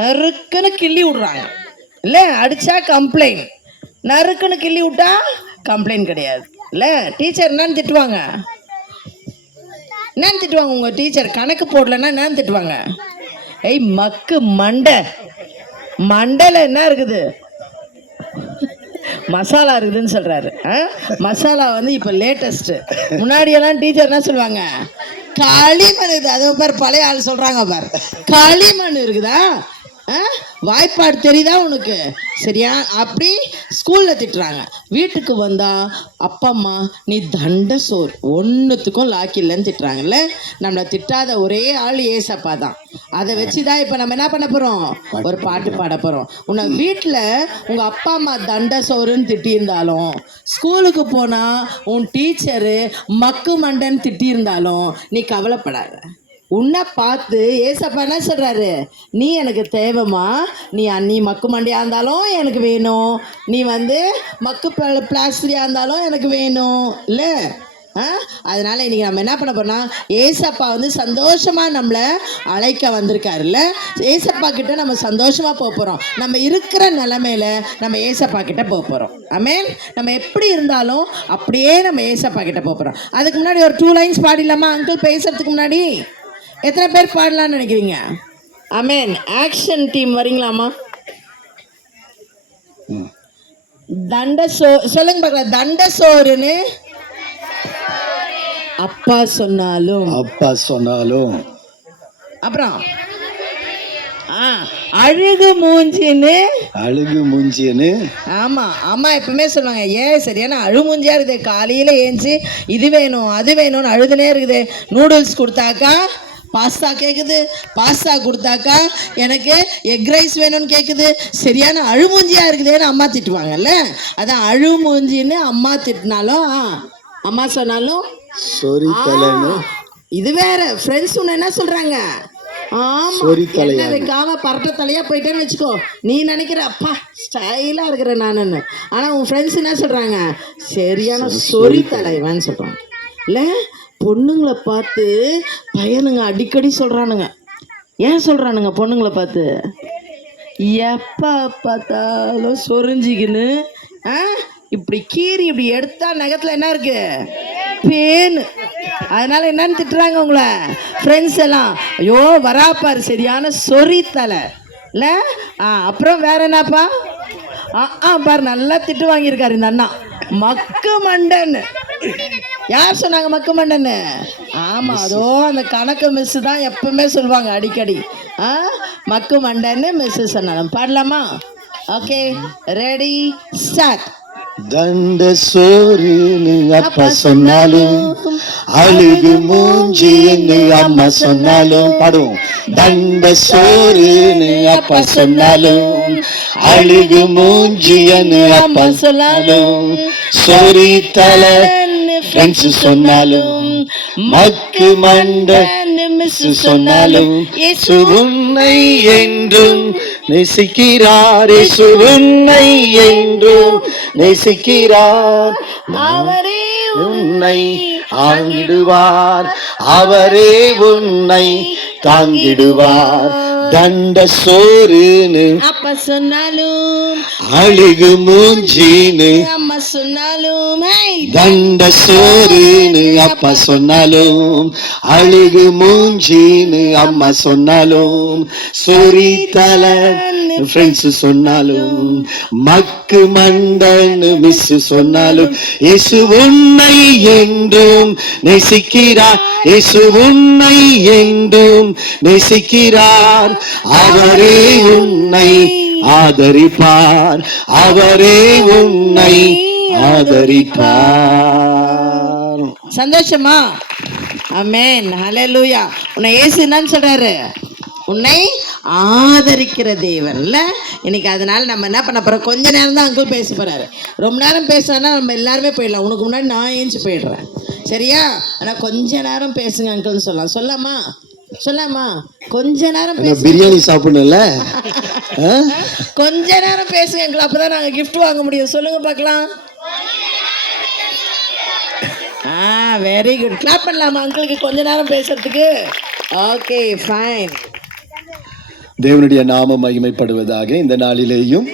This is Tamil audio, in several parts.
நறுக்குன்னு கிள்ளி விடுறாங்க. இல்லை அடித்தா கம்ப்ளைண்ட், நறுக்குன்னு கிள்ளி விட்டா கம்ப்ளைண்ட் கிடையாது. இல்லை டீச்சர் என்னன்னு திட்டுவாங்க, என்னன்னு திட்டுவாங்க உங்கள் டீச்சர்? கணக்கு போடலன்னா என்னன்னு திட்டுவாங்க? ஏய் மக்கு மண்டை, மண்டையில் என்ன இருக்குது? மசாலா இருக்குதுன்னு சொல்கிறாரு. மசாலா வந்து இப்போ லேட்டஸ்ட்டு. முன்னாடியெல்லாம் டீச்சர் என்ன சொல்லுவாங்க? களிமண் இருக்குது. அதை பார் பழைய ஆள் சொல்கிறாங்க பார், களிமண் இருக்குதா? வாய்ப்பாடு தெரியுதா உனக்கு? சரியா? அப்படி ஸ்கூலில் திட்டுறாங்க. வீட்டுக்கு வந்தால் அப்பா அம்மா நீ தண்ட சோறு ஒன்றுத்துக்கும் லாக்கில்லைன்னு திட்டுறாங்கல்ல. நம்மளை திட்டாத ஒரே ஆள் ஏசப்பா தான். அதை வச்சு தான் இப்போ நம்ம என்ன பண்ண போகிறோம்? ஒரு பாட்டு பாட போகிறோம். உன்னை வீட்டில் உங்கள் அப்பா அம்மா தண்ட சோறுன்னு திட்டியிருந்தாலும், ஸ்கூலுக்கு போனால் உன் டீச்சரு மக்கு மண்டைன்னு திட்டியிருந்தாலும் நீ கவலைப்படாத. உன்னை பார்த்து ஏசப்பா என்ன சொல்கிறாரு? நீ எனக்கு தேவைம்மா, நீ மக்கு மண்டியாக இருந்தாலும் எனக்கு வேணும், நீ வந்து மக்கு பிளாஸ்டிரியாக இருந்தாலும் எனக்கு வேணும் இல்லை. அதனால் இன்றைக்கி நம்ம என்ன பண்ண போறோம்னா, ஏசப்பா வந்து சந்தோஷமாக நம்மளை அழைக்க வந்திருக்காருல்ல. ஏசப்பா கிட்ட நம்ம சந்தோஷமாக போக போகிறோம். நம்ம இருக்கிற நிலமையில நம்ம ஏசப்பா கிட்ட போக போகிறோம். ஆமென். நம்ம எப்படி இருந்தாலும் அப்படியே நம்ம ஏசப்பா கிட்ட போக போகிறோம். அதுக்கு முன்னாடி ஒரு 2 லைன்ஸ் பாடிடலாமா அங்கிள்? பேசுறதுக்கு முன்னாடி எத்தனை பேர் பாடலான்னு நினைக்கிறீங்க? ஆமென். ஆக்ஷன் டீம் வரீங்களாமா? தண்ட சொல்லுங்க பார்க்கலாம். தண்ட சோறுன்னு அப்பா சொன்னாலும், அப்பா சொன்னாலும், அப்புறம் அழுகு மூஞ்சின்னு, அழுகு மூஞ்சின்னு. ஆமா அம்மா எப்பவுமே சொல்லுவாங்க, ஏன் சரியான அழு மூஞ்சியா இருக்குது, காலையில ஏஞ்சி இது வேணும் அது வேணும்னு அழுதுனே இருக்குது. நூடுல்ஸ் கொடுத்தாக்கா பாஸ்தா கேட்குது, பாஸ்தா கொடுத்தாக்கா எனக்கு எக் ரைஸ் வேணும்னு கேட்குது. சரியான அழுமூஞ்சியா இருக்குதுன்னு அம்மா திட்டுவாங்கல்ல. அதான் அழுமூஞ்சின்னு அம்மா திட்டினாலும் அம்மா சொன்னாலும் சொரி தலைன்னு. இது வேற ஃப்ரெண்ட்ஸ் ஒன்று என்ன சொல்றாங்க? ஆமா வைக்காம பரட்ட தலையா போயிட்டேன்னு வச்சுக்கோ, நீ நினைக்கிற அப்பா ஸ்டைலா இருக்கிற நானுன்னு. ஆனா உன் ஃப்ரெண்ட்ஸ் என்ன சொல்றாங்க? சரியான சொறி தலைவன்னு சொல்றாங்க இல்ல. பொண்ணுங்களை பார்த்து பையனுங்க அடிக்கடி சொல்கிறானுங்க. ஏன் சொல்கிறானுங்க பொண்ணுங்களை பார்த்து? எப்போ பார்த்தாலும் சொரிஞ்சிக்கின்னு இப்படி கீறி இப்படி எடுத்தா நகத்தில் என்ன இருக்கு? பேனு. அதனால என்னன்னு திட்டுறாங்க உங்களை ஃப்ரெண்ட்ஸ் எல்லாம். ஐயோ வராப்பாரு சரியான சொறி தலை இல்லை. அப்புறம் வேற என்னப்பா? பாரு நல்லா திட்டு வாங்கியிருக்காரு இந்த அண்ணா, மக்கு மண்டன்னு. யார் சொன்னாங்க மக்கு மண்டன்னு? ஆமாம், அதோ அந்த கணக்கு மிஸ்ஸு தான் எப்பவுமே சொல்லுவாங்க அடிக்கடி. மக்கு மண்டன்னு மிஸ்ஸு சொன்னாங்க. பாடலாமா? Okay, ready start. தண்ட சோறுன்னு அப்பா சொன்னாலும், அழுகு மூஞ்சின்னு அம்மா சொன்னாலும். பாடுவோம். தண்ட சோறுன்னு அப்பா சொன்னாலும், அழுகு மூஞ்சின்னு அப்பா சொன்னாலும், சொறி தலை ஃப்ரெண்ட்ஸ் சொன்னாலும், மக்கு மண்டை மிஸ் சொன்னாலும், இயேசு உன்னை என்றும் நேசிக்கிறார், இயேசு உன்னை என்றும் நேசிக்கிறார். அவரே உன்னை ஆங்கிடுவார், அவரே உன்னை தாங்கிடுவார். தண்ட சோறுன்னு அப்பா சொன்னாலும், அழுகு மூஞ்சின்னு அம்மா சொன்னாலும், தண்ட சோறுன்னு அப்பா சொன்னாலும், அழுகு மூஞ்சின்னு அம்மா சொன்னாலும், சொறி தலை ஃப்ரெண்ட்ஸ் சொன்னாலும், மக்கு மண்டன்னு மிஸ் சொன்னாலும், இயேசு உன்னை என்றும் நேசிக்கிறார், இயேசு உன்னை என்றும் நேசிக்கிறார். அவரே உன்னை ஆதரிப்பார், அவரே உன்னை ஆதரிப்பார். சந்தோஷமா? ஆமென், ஹல்லேலூயா. உன்னை இயேசு என்னன்னு சொல்றாரு? உன்னை ஆதரிக்கிற தேவன்ல. இன்னைக்கு அதனால நம்ம என்ன பண்ண போறோம்? கொஞ்ச நேரம் தான் அங்கிள் பேச போறாரு. ரொம்ப நேரம் பேசினா நம்ம எல்லாருமே போயிடலாம். உனக்கு முன்னாடி நான் ஏஞ்சி போயிடுறேன், சரியா? ஆனால் கொஞ்ச நேரம் பேசுங்க அங்கிள்னு சொல்லலாம். சொல்லாமா? சொல்லாமா? கொஞ்ச நேரம் பேச. பிரியாணி சாப்பிடணும்ல, கொஞ்ச நேரம் பேசுங்க அங்கிள், அப்பதான் நாங்கள் கிஃப்ட் வாங்க முடியும். சொல்லுங்க பார்க்கலாம். Very good. கிளாப் பண்ணலாமா அங்கிளுக்கு கொஞ்ச நேரம் பேசுறதுக்கு? Okay fine. தேவனுடைய நாமம் மகிமைப்படுவதாக. இந்த நாளிலேயும்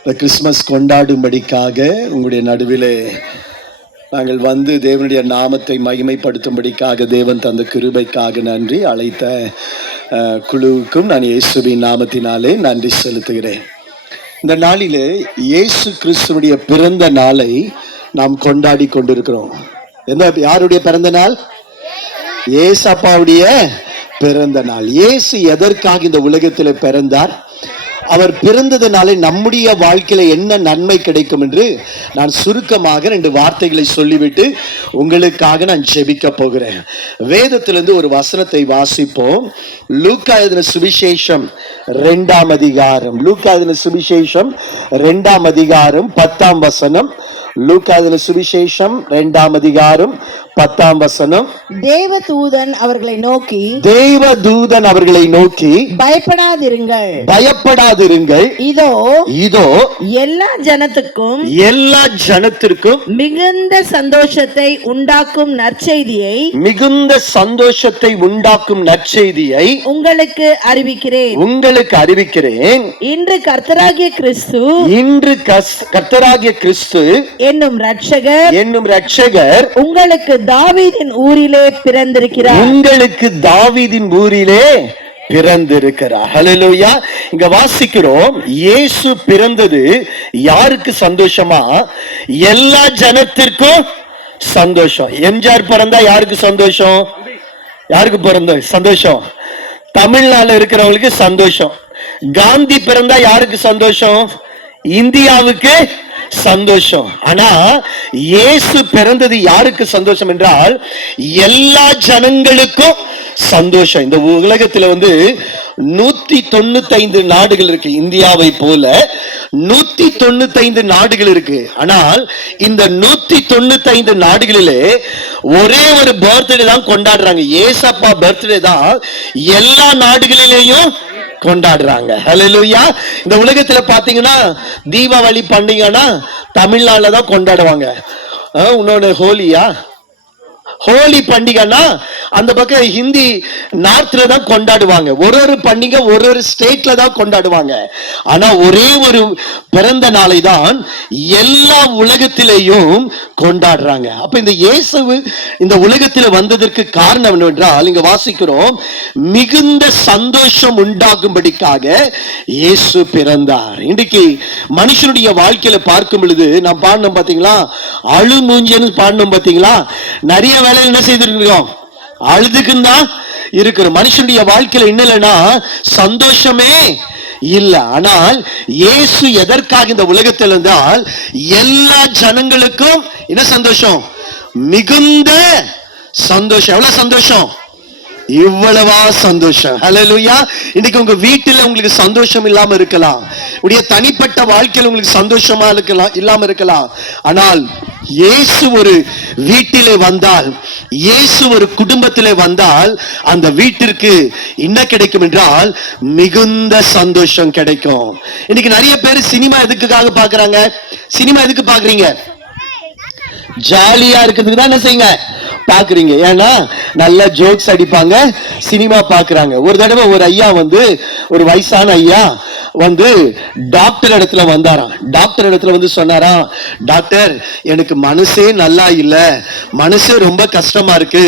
இந்த கிறிஸ்மஸ் கொண்டாடும்படிக்காக உங்களுடைய நடுவிலே நாங்கள் வந்து தேவனுடைய நாமத்தை மகிமைப்படுத்தும்படிக்காக தேவன் தந்த கிருபைக்காக நன்றி. அழைத்த குழுவுக்கும் நான் இயேசுவின் நாமத்தினாலே நன்றி செலுத்துகிறேன். இந்த நாளிலே இயேசு கிறிஸ்துவுடைய பிறந்த நாளை நாம் கொண்டாடி கொண்டிருக்கிறோம். யாருடைய பிறந்த நாள்? ஏசப்பாவுடைய பிறந்த நாள். இயேசு எதற்காக இந்த உலகத்தில் பிறந்தார்? அவர் பிறந்ததுனாலே நம்முடைய வாழ்க்கையில என்ன நன்மை கிடைக்கும் என்று நான் சுருக்கமாக 2 வார்த்தைகளை சொல்லிவிட்டு உங்களுக்காக நான் ஜெபிக்க போகிறேன். வேதத்திலிருந்து ஒரு வசனத்தை வாசிப்போம். லூக்கா எழுதின சுவிசேஷம் 2ஆம் அதிகாரம். லூக்கா எழுதின சுவிசேஷம் 2ஆம் அதிகாரம் 10ஆம் வசனம். லூக்கா எழுதின சுவிசேஷம் 2ஆம் அதிகாரம் 10ஆம் வசனம். தேவதூதன் அவர்களை நோக்கி பயப்படாதிருங்கள், இதோ எல்லா ஜனத்துக்கும் மிகுந்த சந்தோஷத்தை உண்டாக்கும் நற்செய்தியை உங்களுக்கு அறிவிக்கிறேன். இன்று கர்த்தராகிய கிறிஸ்து என்னும் இரட்சகர் உங்களுக்கு தாவீதின் ஊரிலே பிறந்திருக்கிறார். ஹல்லேலூயா. இங்க வாசிக்கிறோம், இயேசு பிறந்தது யாருக்கு சந்தோஷமா? எல்லா ஜனத்திற்கும் சந்தோஷம். எம்ஜிஆர் பிறந்தா யாருக்கு சந்தோஷம்? யாருக்கு பிறந்த சந்தோஷம்? தமிழ்நாட்டில் இருக்கிறவங்களுக்கு சந்தோஷம். காந்தி பிறந்தா யாருக்கு சந்தோஷம்? இந்தியாவுக்கு சந்தோஷம். ஆனா இயேசு பிறந்தது யாருக்கு சந்தோஷம் என்றால் எல்லா ஜனங்களுக்கும் சந்தோஷம். இந்த உலகத்துல 195 நாடுகள் இருக்கு. இந்தியாவை போல 195 நாடுகள் இருக்கு. ஆனால் இந்த 195 நாடுகளிலே ஒரே ஒரு பர்த்டே தான் கொண்டாடுறாங்க. ஏசப்பா பர்த்டே தான் எல்லா நாடுகளிலேயும் கொண்டாடுறாங்க. ஹல்லேலூயா. இந்த உலகத்துல பாத்தீங்கன்னா தீபாவளி பண்டிகைனா தமிழ்நாடுல தான் கொண்டாடுவாங்க. இன்னொன்னு ஹோலி பண்டிகைனா அந்த பக்கம் ஹிந்தி நார்த்ல தான் கொண்டாடுவாங்க. ஒரு பண்டிகை ஒரு ஸ்டேட்ல தான் கொண்டாடுவாங்க. ஆனா ஒரே ஒரு பிறந்த நாளை தான் எல்லா உலகத்திலேயும் கொண்டாடுறாங்க. அப்ப இந்த இயேசு இந்த உலகத்தில் வந்ததற்கு காரணம் என்னவென்றால், இங்க வாசிக்கிறோம், மிகுந்த சந்தோஷம் உண்டாகும்படிக்காக இயேசு பிறந்தார். இன்றைக்கு மனுஷனுடைய வாழ்க்கையில பார்க்கும் பொழுது நாம் பாடணும் பாத்தீங்களா, அழு மூஞ்சன்னு பாடணும் பாத்தீங்களா. நிறைய வேலை என்ன செய்திருக்கிறோம்? அழுதுக்குன்னு தான் இருக்கிறோம். மனுஷனுடைய வாழ்க்கையில என்னன்னா சந்தோஷமே இல்ல. ஆனால் இயேசு எதற்காக இந்த உலகத்தில் இருந்தால் எல்லா ஜனங்களுக்கும் என்ன சந்தோஷம்? மிகுந்த சந்தோஷம். எவ்வளவு சந்தோஷம்? இவ்வளவா சந்தோஷம். ஹல்லேலூயா. இன்னைக்கு உங்க வீட்டில் உங்களுக்கு சந்தோஷம் இல்லாம இருக்கலாம். உடைய தனிப்பட்ட வாழ்க்கையில் உங்களுக்கு சந்தோஷமா இல்லாம இருக்கலாம். ஆனால் இயேசு ஒரு வீட்டிலே வந்தால், இயேசு ஒரு குடும்பத்திலே வந்தால் அந்த வீட்டிற்கு என்ன கிடைக்கும் என்றால் மிகுந்த சந்தோஷம் கிடைக்கும். இன்னைக்கு நிறைய பேர் சினிமா எதுக்காக பாக்குறாங்க? சினிமா எதுக்கு பாக்குறீங்க? ஜாலியா இருக்கிறதுக்கு தான் என்ன செய்யுங்க பாக்குறீங்க. ஏன்னா நல்ல ஜோக்ஸ் அடிப்பாங்க, சினிமா பாக்குறாங்க. ஒரு தடவை ஒரு ஐயா ஒரு வயசான ஐயா டாக்டர் இடத்துல வந்தாராம். டாக்டர் இடத்துல சொன்னாராம், டாக்டர் எனக்கு மனசே நல்லா இல்ல, மனசே ரொம்ப கஷ்டமா இருக்கு,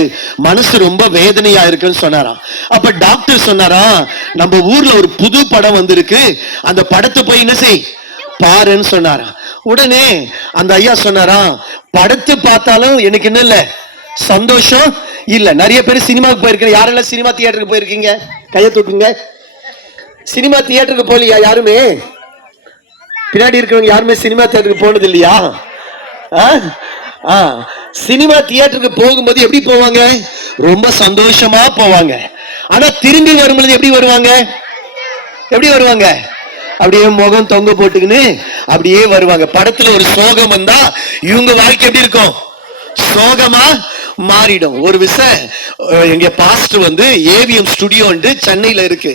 மனசு ரொம்ப வேதனையா இருக்குன்னு சொன்னாராம். அப்ப டாக்டர் சொன்னாராம், நம்ம ஊர்ல ஒரு புது படம் வந்திருக்கு, அந்த படத்தை போய் என்ன செய் பாருன்னு சொன்னாராம். உடனே அந்த ஐயா சொன்னாராம், படத்தை பார்த்தாலும் எனக்கு என்ன இல்ல சந்தோஷம் இல்ல. நிறைய பேர் சினிமாவுக்கு போயிருக்கீங்க. யாரெல்லாம் சினிமா தியேட்டருக்கு போயிருக்கீங்க? கையை தூக்குங்க. சினிமா தியேட்டருக்கு போலியா யாருமே? பின்னாடி இருக்கிறவங்க யாருமே சினிமா தியேட்டருக்கு போனது இல்லையா? சினிமா தியேட்டருக்கு போகும்போது எப்படி போவாங்க? ரொம்ப சந்தோஷமா போவாங்க. ஆனா திரும்பி வரும்போது எப்படி வருவாங்க? அப்படியே முகம் தொங்க போட்டுக்கின்னு அப்படியே வருவாங்க. படத்துல ஒரு சோகம் வந்தா இவங்க வாழ்க்கை எப்படி இருக்கும்? சோகமா மாறிடும். ஒரு விஷயம், எங்க பாஸ்டர் ஏவிஎம் ஸ்டுடியோ சென்னையில இருக்கு.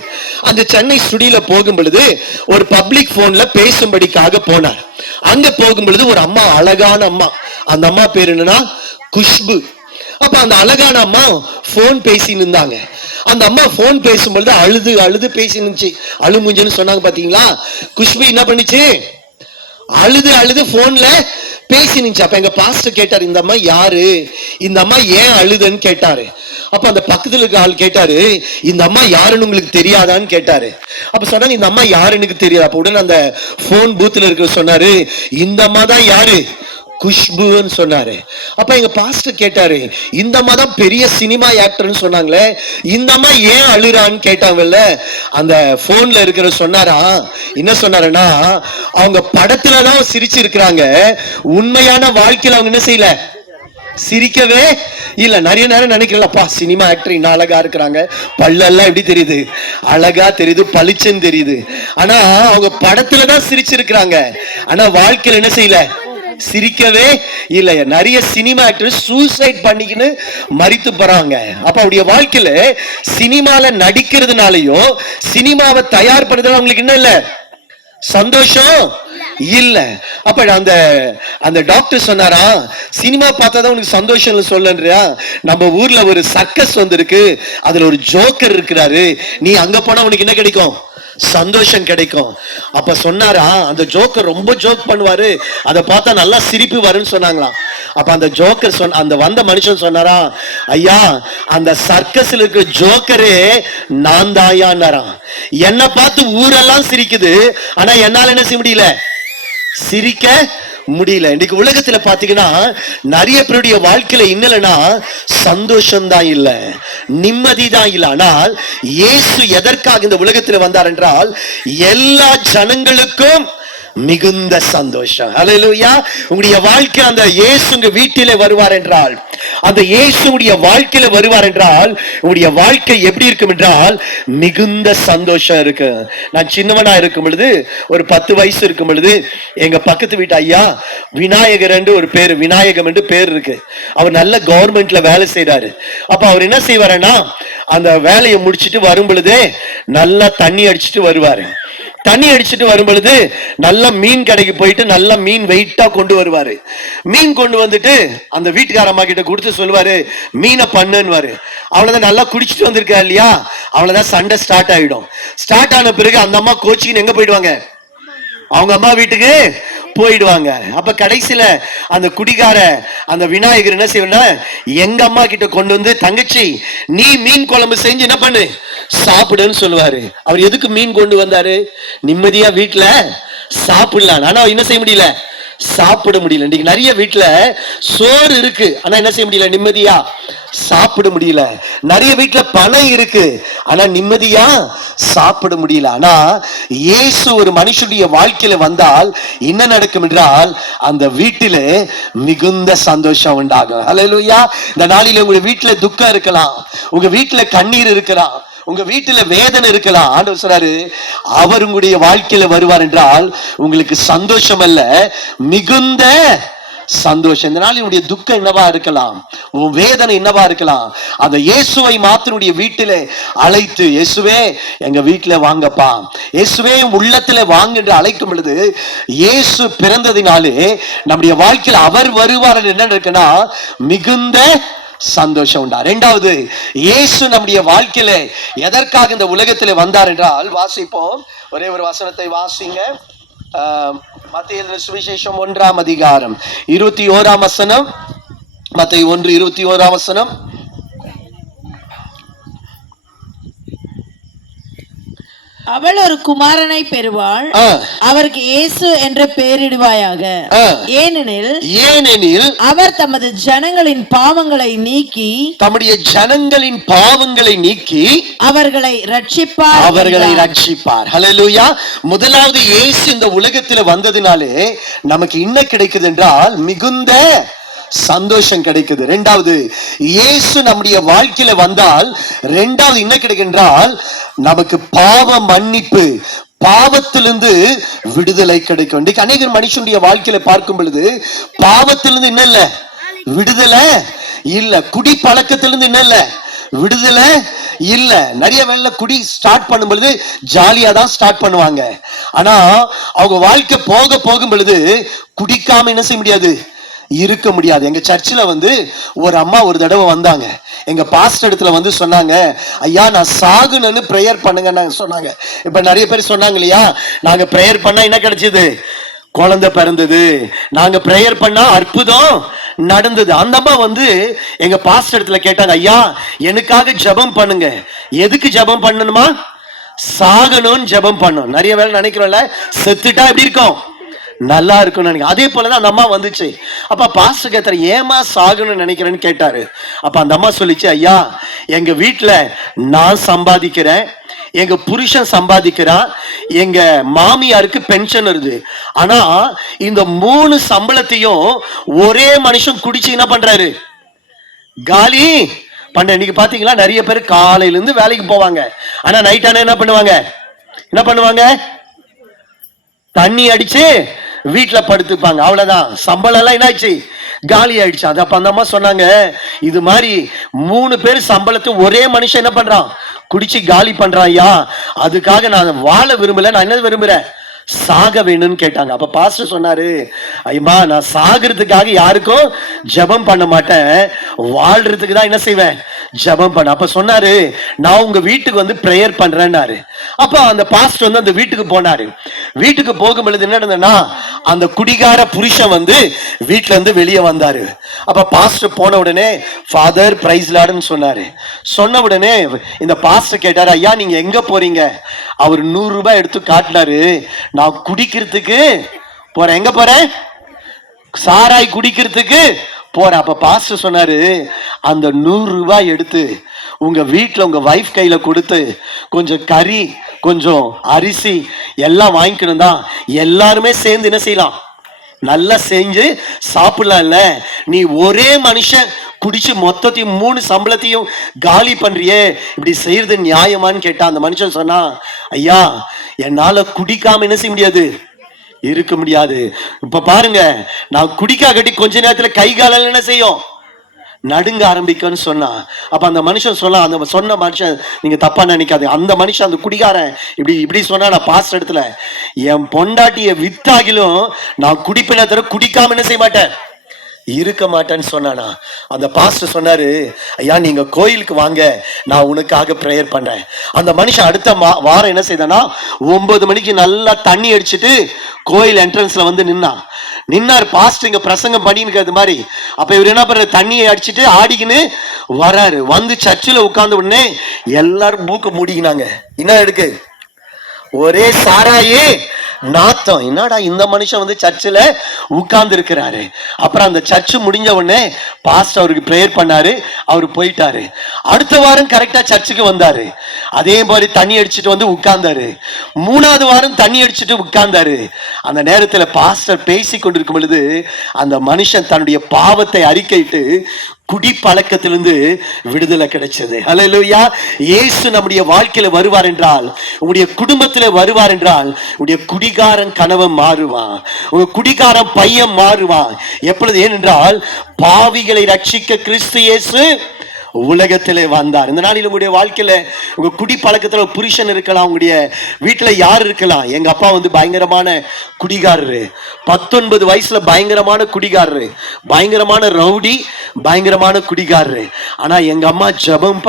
அந்த சென்னை ஸ்டுடியோல போகும் பொழுது ஒரு பப்ளிக் போன்ல பேசும்படிக்காக போனார். அங்க போகும் பொழுது ஒரு அம்மா, அழகான அம்மா, அந்த அம்மா பேர் என்னன்னா குஷ்பு. அப்ப அந்த அழகான அம்மா போன் பேசி நின்றாங்க. அந்த அம்மா போன் பேசும்பொழுது அழுது அழுது பேசினுச்சு. அழுமுஞ்சுன்னு சொன்னாங்க பாத்தீங்களா? குஷ்பு என்ன பண்ணுச்சு? அழுது அழுது போன்ல பேசினுச்சு. அப்ப எங்க பாஸ்டர் கேட்டாரு, இந்த அம்மா யாரு, இந்த அம்மா ஏன் அழுதுன்னு கேட்டாரு. அப்ப அந்த பக்கத்துல இருக்க ஆள் கேட்டாரு, இந்த அம்மா யாருன்னு உங்களுக்கு தெரியாதான்னு கேட்டாரு. அப்ப சொன்னாங்க, இந்த அம்மா யாருன்னு எனக்கு தெரியாது. அப்ப உடனே அந்த போன் பூத்துல இருக்க சொன்னாரு, இந்த அம்மா தான் யாரு, குஷ்புன்னு சொன்னாரு. அப்ப எங்க பாஸ்டர் கேட்டாரு, இந்த அம்மா தான் பெரிய சினிமா ஆக்டர்னு சொன்னாங்களே, இந்த அம்மா ஏன் அழுறான்னு கேட்டாங்கல்ல. அந்த போன்ல இருக்கிற சொன்னாரா, என்ன சொன்னாருன்னா, அவங்க படத்துலதான் சிரிச்சு இருக்கிறாங்க, உண்மையான வாழ்க்கையில அவங்க என்ன செய்யல, சிரிக்கவே இல்ல. நிறைய நேரம் நினைக்கிறப்பா, சினிமா ஆக்டர் இன்னும் அழகா இருக்கிறாங்க, பல்லெல்லாம் எப்படி தெரியுது, அழகா தெரியுது, பளிச்சுன்னு தெரியுது. ஆனா அவங்க படத்துலதான் சிரிச்சிருக்கிறாங்க, ஆனா வாழ்க்கையில என்ன செய்யல, சிரிக்கவே இல்லையா. நிறைய சினிமா ஆக்டர் சூசைட் பண்ணிக்கின்னு மரித்து போறாங்க. அப்ப அவருடைய வாழ்க்கையில சினிமால நடிக்கிறதுனாலயும் சினிமாவை தயார் பண்றதுனால அவங்களுக்கு என்ன இல்ல, சந்தோஷம் இல்ல. அப்ப அந்த டாக்டர் சொன்னாரா, சினிமா பார்த்தாதான் உனக்கு சந்தோஷம் சொல்லன்றியா, நம்ம ஊர்ல ஒரு சர்க்கஸ் வந்திருக்கு, அதுல ஒரு ஜோக்கர் இருக்கிறாரு, நீ அங்க போனா உனக்கு என்ன கிடைக்கும், சந்தோஷம் கிடைக்கும். அப்ப சொன்னாரா, அந்த ஜோக்கர் ரொம்ப ஜோக் பண்ணுவாரு, அதை பார்த்தா நல்லா சிரிப்பு வரும்னு சொன்னாங்களாம். அப்ப அந்த ஜோக்கர் அந்த வந்த மனுஷன் சொன்னாரா, ஐயா அந்த சர்க்கஸ்ல இருக்கிற ஜோக்கரே நான் தாயான்னாராம். என்ன பார்த்து ஊரெல்லாம் சிரிக்குது, ஆனா என்னால என்ன செய்ய முடியல, சிரிக்க முடியல. இன்னைக்கு உலகத்துல பாத்தீங்கன்னா நிறைய பேருடைய வாழ்க்கையில இன்னலனா சந்தோஷம் தான் இல்ல, நிம்மதி தான் இல்ல. ஆனால் இயேசு எதற்காக இந்த உலகத்துல வந்தார் என்றால், எல்லா ஜனங்களுக்கும் மிகுந்த சந்தோஷம். ஹல்லேலூயா. உங்களுடைய வாழ்க்கை அந்த இயேசு உங்க வீட்டிலே வருவார் என்றால், அந்த இயேசுடைய வாழ்க்கையில வருவார் என்றால், உங்களுடைய வாழ்க்கை எப்படி இருக்கும் என்றால் மிகுந்த சந்தோஷம் இருக்கு. நான் சின்னவனா இருக்கும் பொழுது, ஒரு 10 வயசு இருக்கும் பொழுது, எங்க பக்கத்து வீட்டு ஐயா விநாயகர் என்று ஒரு பேரு, விநாயகம் என்று பேர் இருக்கு. அவர் நல்ல கவர்மெண்ட்ல வேலை செய்யறாரு. அப்ப அவர் என்ன செய்வாருன்னா, அந்த வேலையை முடிச்சிட்டு வரும் பொழுதே நல்லா தண்ணி அடிச்சுட்டு வருவாரு. தண்ணி அடிச்சுட்டு வரும் பொழுது நல்ல மீன் கடைக்கு போயிட்டு நல்ல மீன் வெயிட்டா கொண்டு வருவாரு. மீன் கொண்டு வந்துட்டு அந்த வீட்டுக்காரம்மா கிட்ட கொடுத்து சொல்லுவாரு, மீனை பண்ணுன்னு. அவ்வளவுதான், நல்லா குடிச்சிட்டு வந்திருக்கா இல்லையா, அவ்வளவுதான் சண்டை ஸ்டார்ட் ஆயிடும். ஸ்டார்ட் ஆன பிறகு அந்த அம்மா கோச்சின்னு எங்க போயிடுவாங்க, அவங்க அம்மா வீட்டுக்கு போயிடுவாங்க. அப்ப கடைசியில அந்த குடிகார அந்த விநாயகர் என்ன செய்வா, எங்க அம்மா கிட்ட கொண்டு வந்து, தங்கச்சி நீ மீன் குழம்பு செஞ்சு என்ன பண்ணு சாப்பிடுன்னு சொல்லுவாரு. அவர் எதுக்கு மீன் கொண்டு வந்தாரு, நிம்மதியா வீட்டுல சாப்பிடலாம். ஆனா என்ன செய்ய முடியல, சாப்பிட முடியல. இன்னைக்கு நிறைய வீட்டுல சோறு இருக்கு, ஆனா என்ன செய்ய முடியல, நிம்மதியா சாப்பிட முடியல. நிறைய வீட்டுல பணம் இருக்கு, ஆனா நிம்மதியா சாப்பிட முடியல. ஆனா இயேசு ஒரு மனுஷனுடைய வாழ்க்கையில வந்தால் என்ன நடக்கும் என்றால், அந்த வீட்டிலே மிகுந்த சந்தோஷம் உண்டாகும். ஹல்லேலூயா. இந்த நாளில உங்க வீட்டுல துக்கம் இருக்கலாம், உங்க வீட்டுல கண்ணீர் இருக்கலாம், உங்க வீட்டுல வேதனை இருக்கலாம். ஆண்டவர் சொல்றாரு, அவர் உங்களுடைய வாழ்க்கையில வருவார் என்றால் உங்களுக்கு சந்தோஷம் அல்ல, மிகுந்த சந்தோஷம். இந்த நாள் உன்னுடைய துக்கம் என்னவா இருக்கலாம், உன் வேதனை என்னவா இருக்கலாம், அந்த இயேசுவை மாத்தினுடைய வீட்டிலே அழைத்து, இயேசுவே எங்க வீட்டுல வாங்கப்பா, இயேசுவே உள்ளத்துல வாங்க என்று அழைக்கும் பொழுது, இயேசு பிறந்ததினாலே நம்முடைய வாழ்க்கையில் அவர் வருவார் என்ன இருக்குன்னா மிகுந்த சந்தோஷம் உண்டா. இரண்டாவது, இயேசு நம்முடைய வாழ்க்கையில எதற்காக இந்த உலகத்திலே வந்தார் என்றால், வாசிப்போம், ஒரே ஒரு வசனத்தை வாசிங்க. மத்தேயு எழுதின சுவிசேஷம் 1ஆம் அதிகாரம் 21ஆம் வசனம். மத்தேயு 1:21ஆம் வசனம். அவள் ஒரு குமாரனை பெறுவாள், அவருக்கு இயேசு என்று பெயரிடுவாயாக. ஏனெனில் அவர் தமது ஜனங்களின் பாவங்களை நீக்கி, தம்முடைய ஜனங்களின் பாவங்களை நீக்கி அவர்களை ரட்சிப்பார். ஹல்லேலூயா. முதலாவது இயேசு இந்த உலகத்தில் வந்ததினாலே நமக்கு என்ன கிடைக்குது என்றால் மிகுந்த சந்தோஷம் கிடைக்குது. இரண்டாவது, இயேசு நம்முடைய வாழ்க்கையில வந்தால் இரண்டாவது என்ன கிடைக்கின்றால் நமக்கு பாவ மன்னிப்பு, பாவத்திலிருந்து விடுதலை கிடைக்கும். இன்றைக்கு அநேக மனுஷனுடைய வாழ்க்கையில பார்க்கும் பொழுது பாவத்திலிருந்து என்ன இல்ல, விடுதலை இல்ல. குடி பழக்கத்திலிருந்து என்ன இல்ல, விடுதலை இல்ல. நிறைய வேளை குடி ஸ்டார்ட் பண்ணும் பொழுது ஜாலியா தான் ஸ்டார்ட் பண்ணுவாங்க, ஆனா அவங்க வாழ்க்கை போக போகும் பொழுது குடிக்காம என்ன செய்ய முடியாது, இருக்க முடியாது. எங்க சர்ச்சில் வந்து ஒரு அம்மா ஒரு தடவை வந்தாங்க. எங்க பாஸ்டர் இடத்துல வந்து சொன்னாங்க, ஐயா நான் சாகுனன்னு ப்ரேயர் பண்ணுங்க சொன்னாங்க. இப்ப நிறைய பேர் சொன்னாங்க இல்லையா, நாங்க ப்ரேயர் பண்ணா என்ன கிடைச்சது, குழந்தை பிறந்தது, நாங்க ப்ரேயர் பண்ணா அற்புதம் நடந்தது. அந்த அம்மா வந்து எங்க பாஸ்டர் இடத்துல கேட்டாங்க, ஐயா எனக்காக ஜெபம் பண்ணுங்க. எதுக்கு ஜெபம் பண்ணணுமா, சாகணும்னு ஜெபம் பண்ணணும். நிறைய வேலை நினைக்கிறோம்ல, செத்துட்டா எப்படி இருக்கும், நல்லா இருக்கும்னு நினைக்கிறேன். அதே போலதான் அந்த அம்மா வந்துச்சு. அப்ப பாஸ்டர் கேட்டாரு, ஏமா சாகணும்னு நினைக்கிறேன்னு கேட்டாரு. அப்ப அந்த அம்மா சொல்லிச்சு, ஐயா எங்க வீட்டுல நான் சம்பாதிக்கிறேன், எங்க புருஷன் சம்பாதிக்கிறான், எங்க மாமியாருக்கு பென்ஷன் வருது. ஆனா இந்த 3 சம்பளத்தையும் ஒரே மனுஷன் குடிச்சு என்ன பண்றாரு, காலி பண்ண. இன்னைக்கு பாத்தீங்களா நிறைய பேர் காலையில இருந்து வேலைக்கு போவாங்க, ஆனா நைட் ஆனா என்ன பண்ணுவாங்க, தண்ணி அடிச்சு வீட்டுல படுத்துப்பாங்க. அவ்வளவுதான், சம்பளம் எல்லாம் என்னாச்சு, காலி ஆயிடுச்சு. அது அப்ப அந்த அம்மா சொன்னாங்க, இது மாதிரி 3 பேர் சம்பளத்தை ஒரே மனுஷன் என்ன பண்றான், குடிச்சு காலி பண்றான். ஐயா அதுக்காக நான் வாழ விரும்பல, நான் என்ன விரும்புறேன், சாக வேணும்னு கேட்டாங்க. அப்ப பாஸ்டர் சொன்னாரு, ஐயா நான் சாகிறதுக்காக யாருக்கும் ஜெபம் பண்ண மாட்டேன், வாழ்றதுக்கு தான் என்ன செய்வேன், ஜெபம் பண்ண. அப்ப சொன்னாரு, நான் உங்க வீட்டுக்கு வந்து பிரேயர் பண்றேன்னாரு. அப்ப அந்த பாஸ்டர் வந்து அந்த வீட்டுக்கு போனாரு. வீட்டுக்கு போகும் பொழுது என்ன நடந்ததுன்னா, அந்த குடிகார புருஷன் வந்து வீட்டுல இருந்து வெளியே வந்தாரு. அப்ப பாஸ்டர் போன உடனே ஃபாதர் பிரைஸ் லார்ட்னு சொன்னாரு. சொன்ன உடனே இந்த பாஸ்டர் கேட்டாரு, ஐயா நீங்க எங்க போறீங்க. அவர் 100 ரூபாய் எடுத்து காட்டினாரு. நான் குடிக்கிறதுக்கு போறேன். எங்க போறேன், சாராய் குடிக்கிறதுக்கு போறேன். அப்ப பாஸ்டர் சொன்னாரு, அந்த 100 ரூபாய் எடுத்து உங்க வீட்டுல உங்க வைஃப் கையில கொடுத்து கொஞ்சம் கறி கொஞ்சம் அரிசி எல்லாம் வாங்கிக்கணும் தான், எல்லாருமே சேர்ந்து என்ன செய்யலாம், நல்லா செஞ்சு சாப்பிடலாம். இல்ல நீ ஒரே மனுஷன் குடிச்சு மொத்தத்தையும் 3 சம்பளத்தையும் காலி பண்றியே, இப்படி செய்யறது நியாயமான்னு கேட்டா. அந்த மனுஷன் சொன்னா, ஐயா என்னால குடிக்காம என்ன செய்ய முடியாது, இருக்க முடியாது. இப்ப பாருங்க, நான் குடிக்கா கட்டி கொஞ்ச நேரத்துல கை காலம் என்ன செய்யும், நடுங்க ஆரம்பிக்கும்னு சொன்னா. அப்ப அந்த மனுஷன் சொல்ல, அந்த சொன்ன மனுஷன் நீங்க தப்பா நினைக்காது, அந்த மனுஷன் அந்த குடிகாரன் இப்படி சொன்னா, நான் பாஸ்டர் இடத்துல என் பொண்டாட்டிய வித்தாகிலும் நான் குடிப்பின தர குடிக்காம என்ன செய்ய மாட்டேன், இருக்க மாட்டேன்னு சொன்னானா. அந்த பாஸ்டர் சொன்னாரு, ஐயா நீங்க கோயிலுக்கு வாங்க, நான் உனக்காக பிரேயர் பண்றேன். அந்த மனுஷன் அடுத்த வாரம் என்ன செய்தானா, 9 மணிக்கு நல்லா தண்ணி அடிச்சுட்டு கோயில் என்ட்ரன்ஸ்ல வந்து நின்னார். பாஸ்டர் இங்க பிரசங்கம் பண்ணிருக்கிறது மாதிரி. அப்ப இவர் என்ன பண்ற, தண்ணியை அடிச்சுட்டு ஆடிக்கின்னு வராரு. வந்து சர்ச்சில் உட்கார்ந்த உடனே எல்லாரும் மூக்க மூடிக்கினாங்க. என்ன எடுக்கு, ஒரே சாராயே நாத்தம். என்னடா இந்த மனுஷன் வந்து சர்ச்சில் உட்கார்ந்து இருக்கிறாரு. அப்புறம் அந்த சர்ச்சு முடிஞ்ச உடனே பாஸ்டர் அவருக்கு பிரேயர் பண்ணாரு, அவரு போயிட்டாரு. அடுத்த வாரம் கரெக்டா சர்ச்சுக்கு வந்தாரு, அதே மாதிரி தண்ணி அடிச்சுட்டு வந்து உட்கார்ந்தாரு. 3வது வாரம் தண்ணி அடிச்சுட்டு உட்கார்ந்தாரு. அந்த நேரத்தில் பாஸ்டர் பேசி கொண்டிருக்கும் பொழுது அந்த மனுஷன் தன்னுடைய பாவத்தை அறிக்கையிட்டு குடி பழக்கத்திலிருந்து விடுதலை கிடைச்சது. ஹல்லேலூயா. இயேசு நம்முடைய வாழ்க்கையில வருவார் என்றால், உங்களுடைய குடும்பத்துல வருவார் என்றால், உங்களுடைய குடிகாரன் கணவன் மாறுவான், உங்க குடிகாரன் பையன் மாறுவான். எப்பொழுது, ஏனென்றால் பாவிகளை ரட்சிக்க கிறிஸ்து இயேசு உலகத்திலே வந்தார். இந்த நாளில் உங்களுடைய வாழ்க்கையில உங்க குடி பழக்கத்துல புருஷன் இருக்கலாம், உங்களுடைய வீட்டுல யார் இருக்கலாம். எங்க அப்பா வந்து பயங்கரமான குடிகாரரு, 19 வயசுல பயங்கரமான குடிகாரரு, பயங்கரமான ரவுடி, பயங்கரமான குடிகாரரு. ஆனா எங்க அம்மா ஜெபம்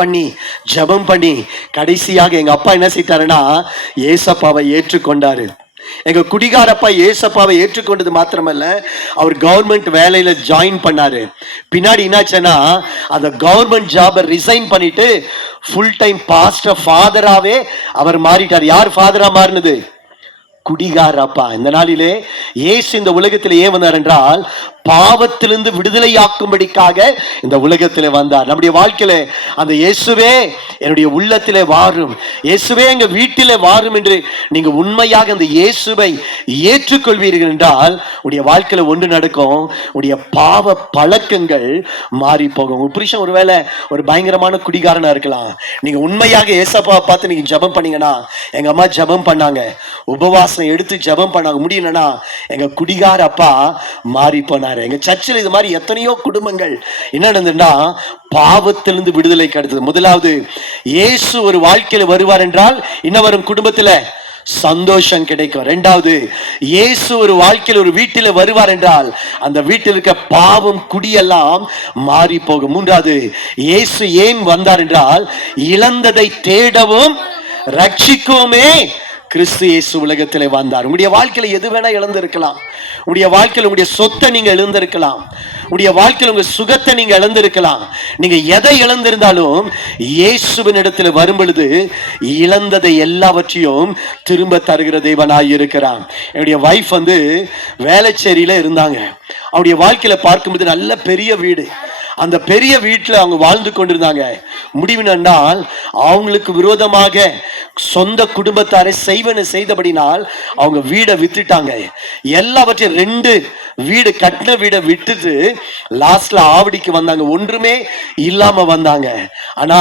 பண்ணி கடைசியாக எங்க அப்பா என்ன செய்தாருன்னா, ஏசப்பாவை ஏற்றுக்கொண்டாரு. எங்க குடிகாரப்பா ஏசப்பாவை ஏற்றுக்கொண்டது மாத்திரமல்ல, அவர் கவர்மெண்ட் வேலையில ஜாயின் பண்ணாரு. பின்னாடி என்னாச்சுன்னா, அந்த கவர்மெண்ட் ஜாபை ரிசைன் பண்ணிட்டு ஃபுல் டைம் பாஸ்டர் ஃபாதராவே அவர் மாறிட்டார். யார் ஃபாதரா மாறினது, குடிகாரப்பா. இந்த நாளிலே இயேசு இந்த உலகத்தில் ஏன் வந்தார் என்றால், பாவத்திலிருந்து விடுதலையாக்கும்படிக்காக இந்த உலகத்திலே வந்தார். நம்முடைய வாழ்க்கையில அந்த இயேசுவே என்னுடைய உள்ளத்திலே வாரும், இயேசுவே எங்க வீட்டிலே வாரும் என்று நீங்க உண்மையாக அந்த இயேசுவை ஏற்றுக்கொள்வீர்கள் என்றால் உடைய வாழ்க்கையில ஒன்று நடக்கும், உடைய பாவ பழக்கங்கள் மாறி போகும். உங்க புருஷன் ஒருவேளை ஒரு பயங்கரமான குடிகாரனா இருக்கலாம். நீங்க உண்மையாக ஏசப்பாவை பார்த்து நீங்க ஜெபம் பண்ணீங்கன்னா, எங்க அம்மா ஜெபம் பண்ணாங்க, உபவாசம் எடுத்து ஜெபம் பண்ணாங்க, முடியலன்னா எங்க குடிகார அப்பா மாறி போனார். எங்க சர்ச்சில் இது மாதிரி எத்தனையோ குடும்பங்கள் என்ன நடந்ததுன்னா, பாவத்திலிருந்து விடுதலை கிடைத்தது. முதலாவது, இயேசு ஒரு வாழ்க்கையில வருவார் என்றால் என்ன வரும், குடும்பத்துல சந்தோஷம் கிடைக்கும். இரண்டாவது, இயேசு ஒரு வாழ்க்கையில் ஒரு வீட்டில் வருவார் என்றால் அந்த வீட்டில் இருக்க பாவம் குடியெல்லாம் மாறி போகும். மூன்றாவது, இயேசு ஏன் வந்தார் என்றால் இழந்ததை தேடவும் ரட்சிக்கவுமே கிறிஸ்து இயேசு உலகத்திலே வந்தார். உங்களுடைய வாழ்க்கையில எது வேணா இழந்திருக்கலாம். உங்களுடைய வாழ்க்கையில் உங்களுடைய சொத்தை நீங்க இழந்திருக்கலாம். உங்களுடைய வாழ்க்கையில் உங்க சுகத்தை நீங்க இழந்திருக்கலாம். நீங்க எதை இழந்திருந்தாலும் இயேசுவின் இடத்துல வரும் பொழுது இழந்ததை எல்லாவற்றையும் திரும்ப தருகிற தேவனாய் இருக்கிறான். என்னுடைய வைஃப் வேளச்சேரியில இருந்தாங்க. அவருடைய வாழ்க்கையில பார்க்கும்போது நல்ல பெரிய வீடு. அந்த பெரிய வீட்டில் அவங்க வாழ்ந்து கொண்டிருந்தாங்க. முடிவினால் அவங்களுக்கு விரோதமாக சொந்த குடும்பத்தாரை செய்தபடினால் அவங்க வீடை வித்துட்டாங்க. எல்லாவற்றையும் 2 வீடு கட்டின வீடை விட்டுட்டு லாஸ்ட்ல ஆவடிக்கு வந்தாங்க. ஒன்றுமே இல்லாம வந்தாங்க. ஆனா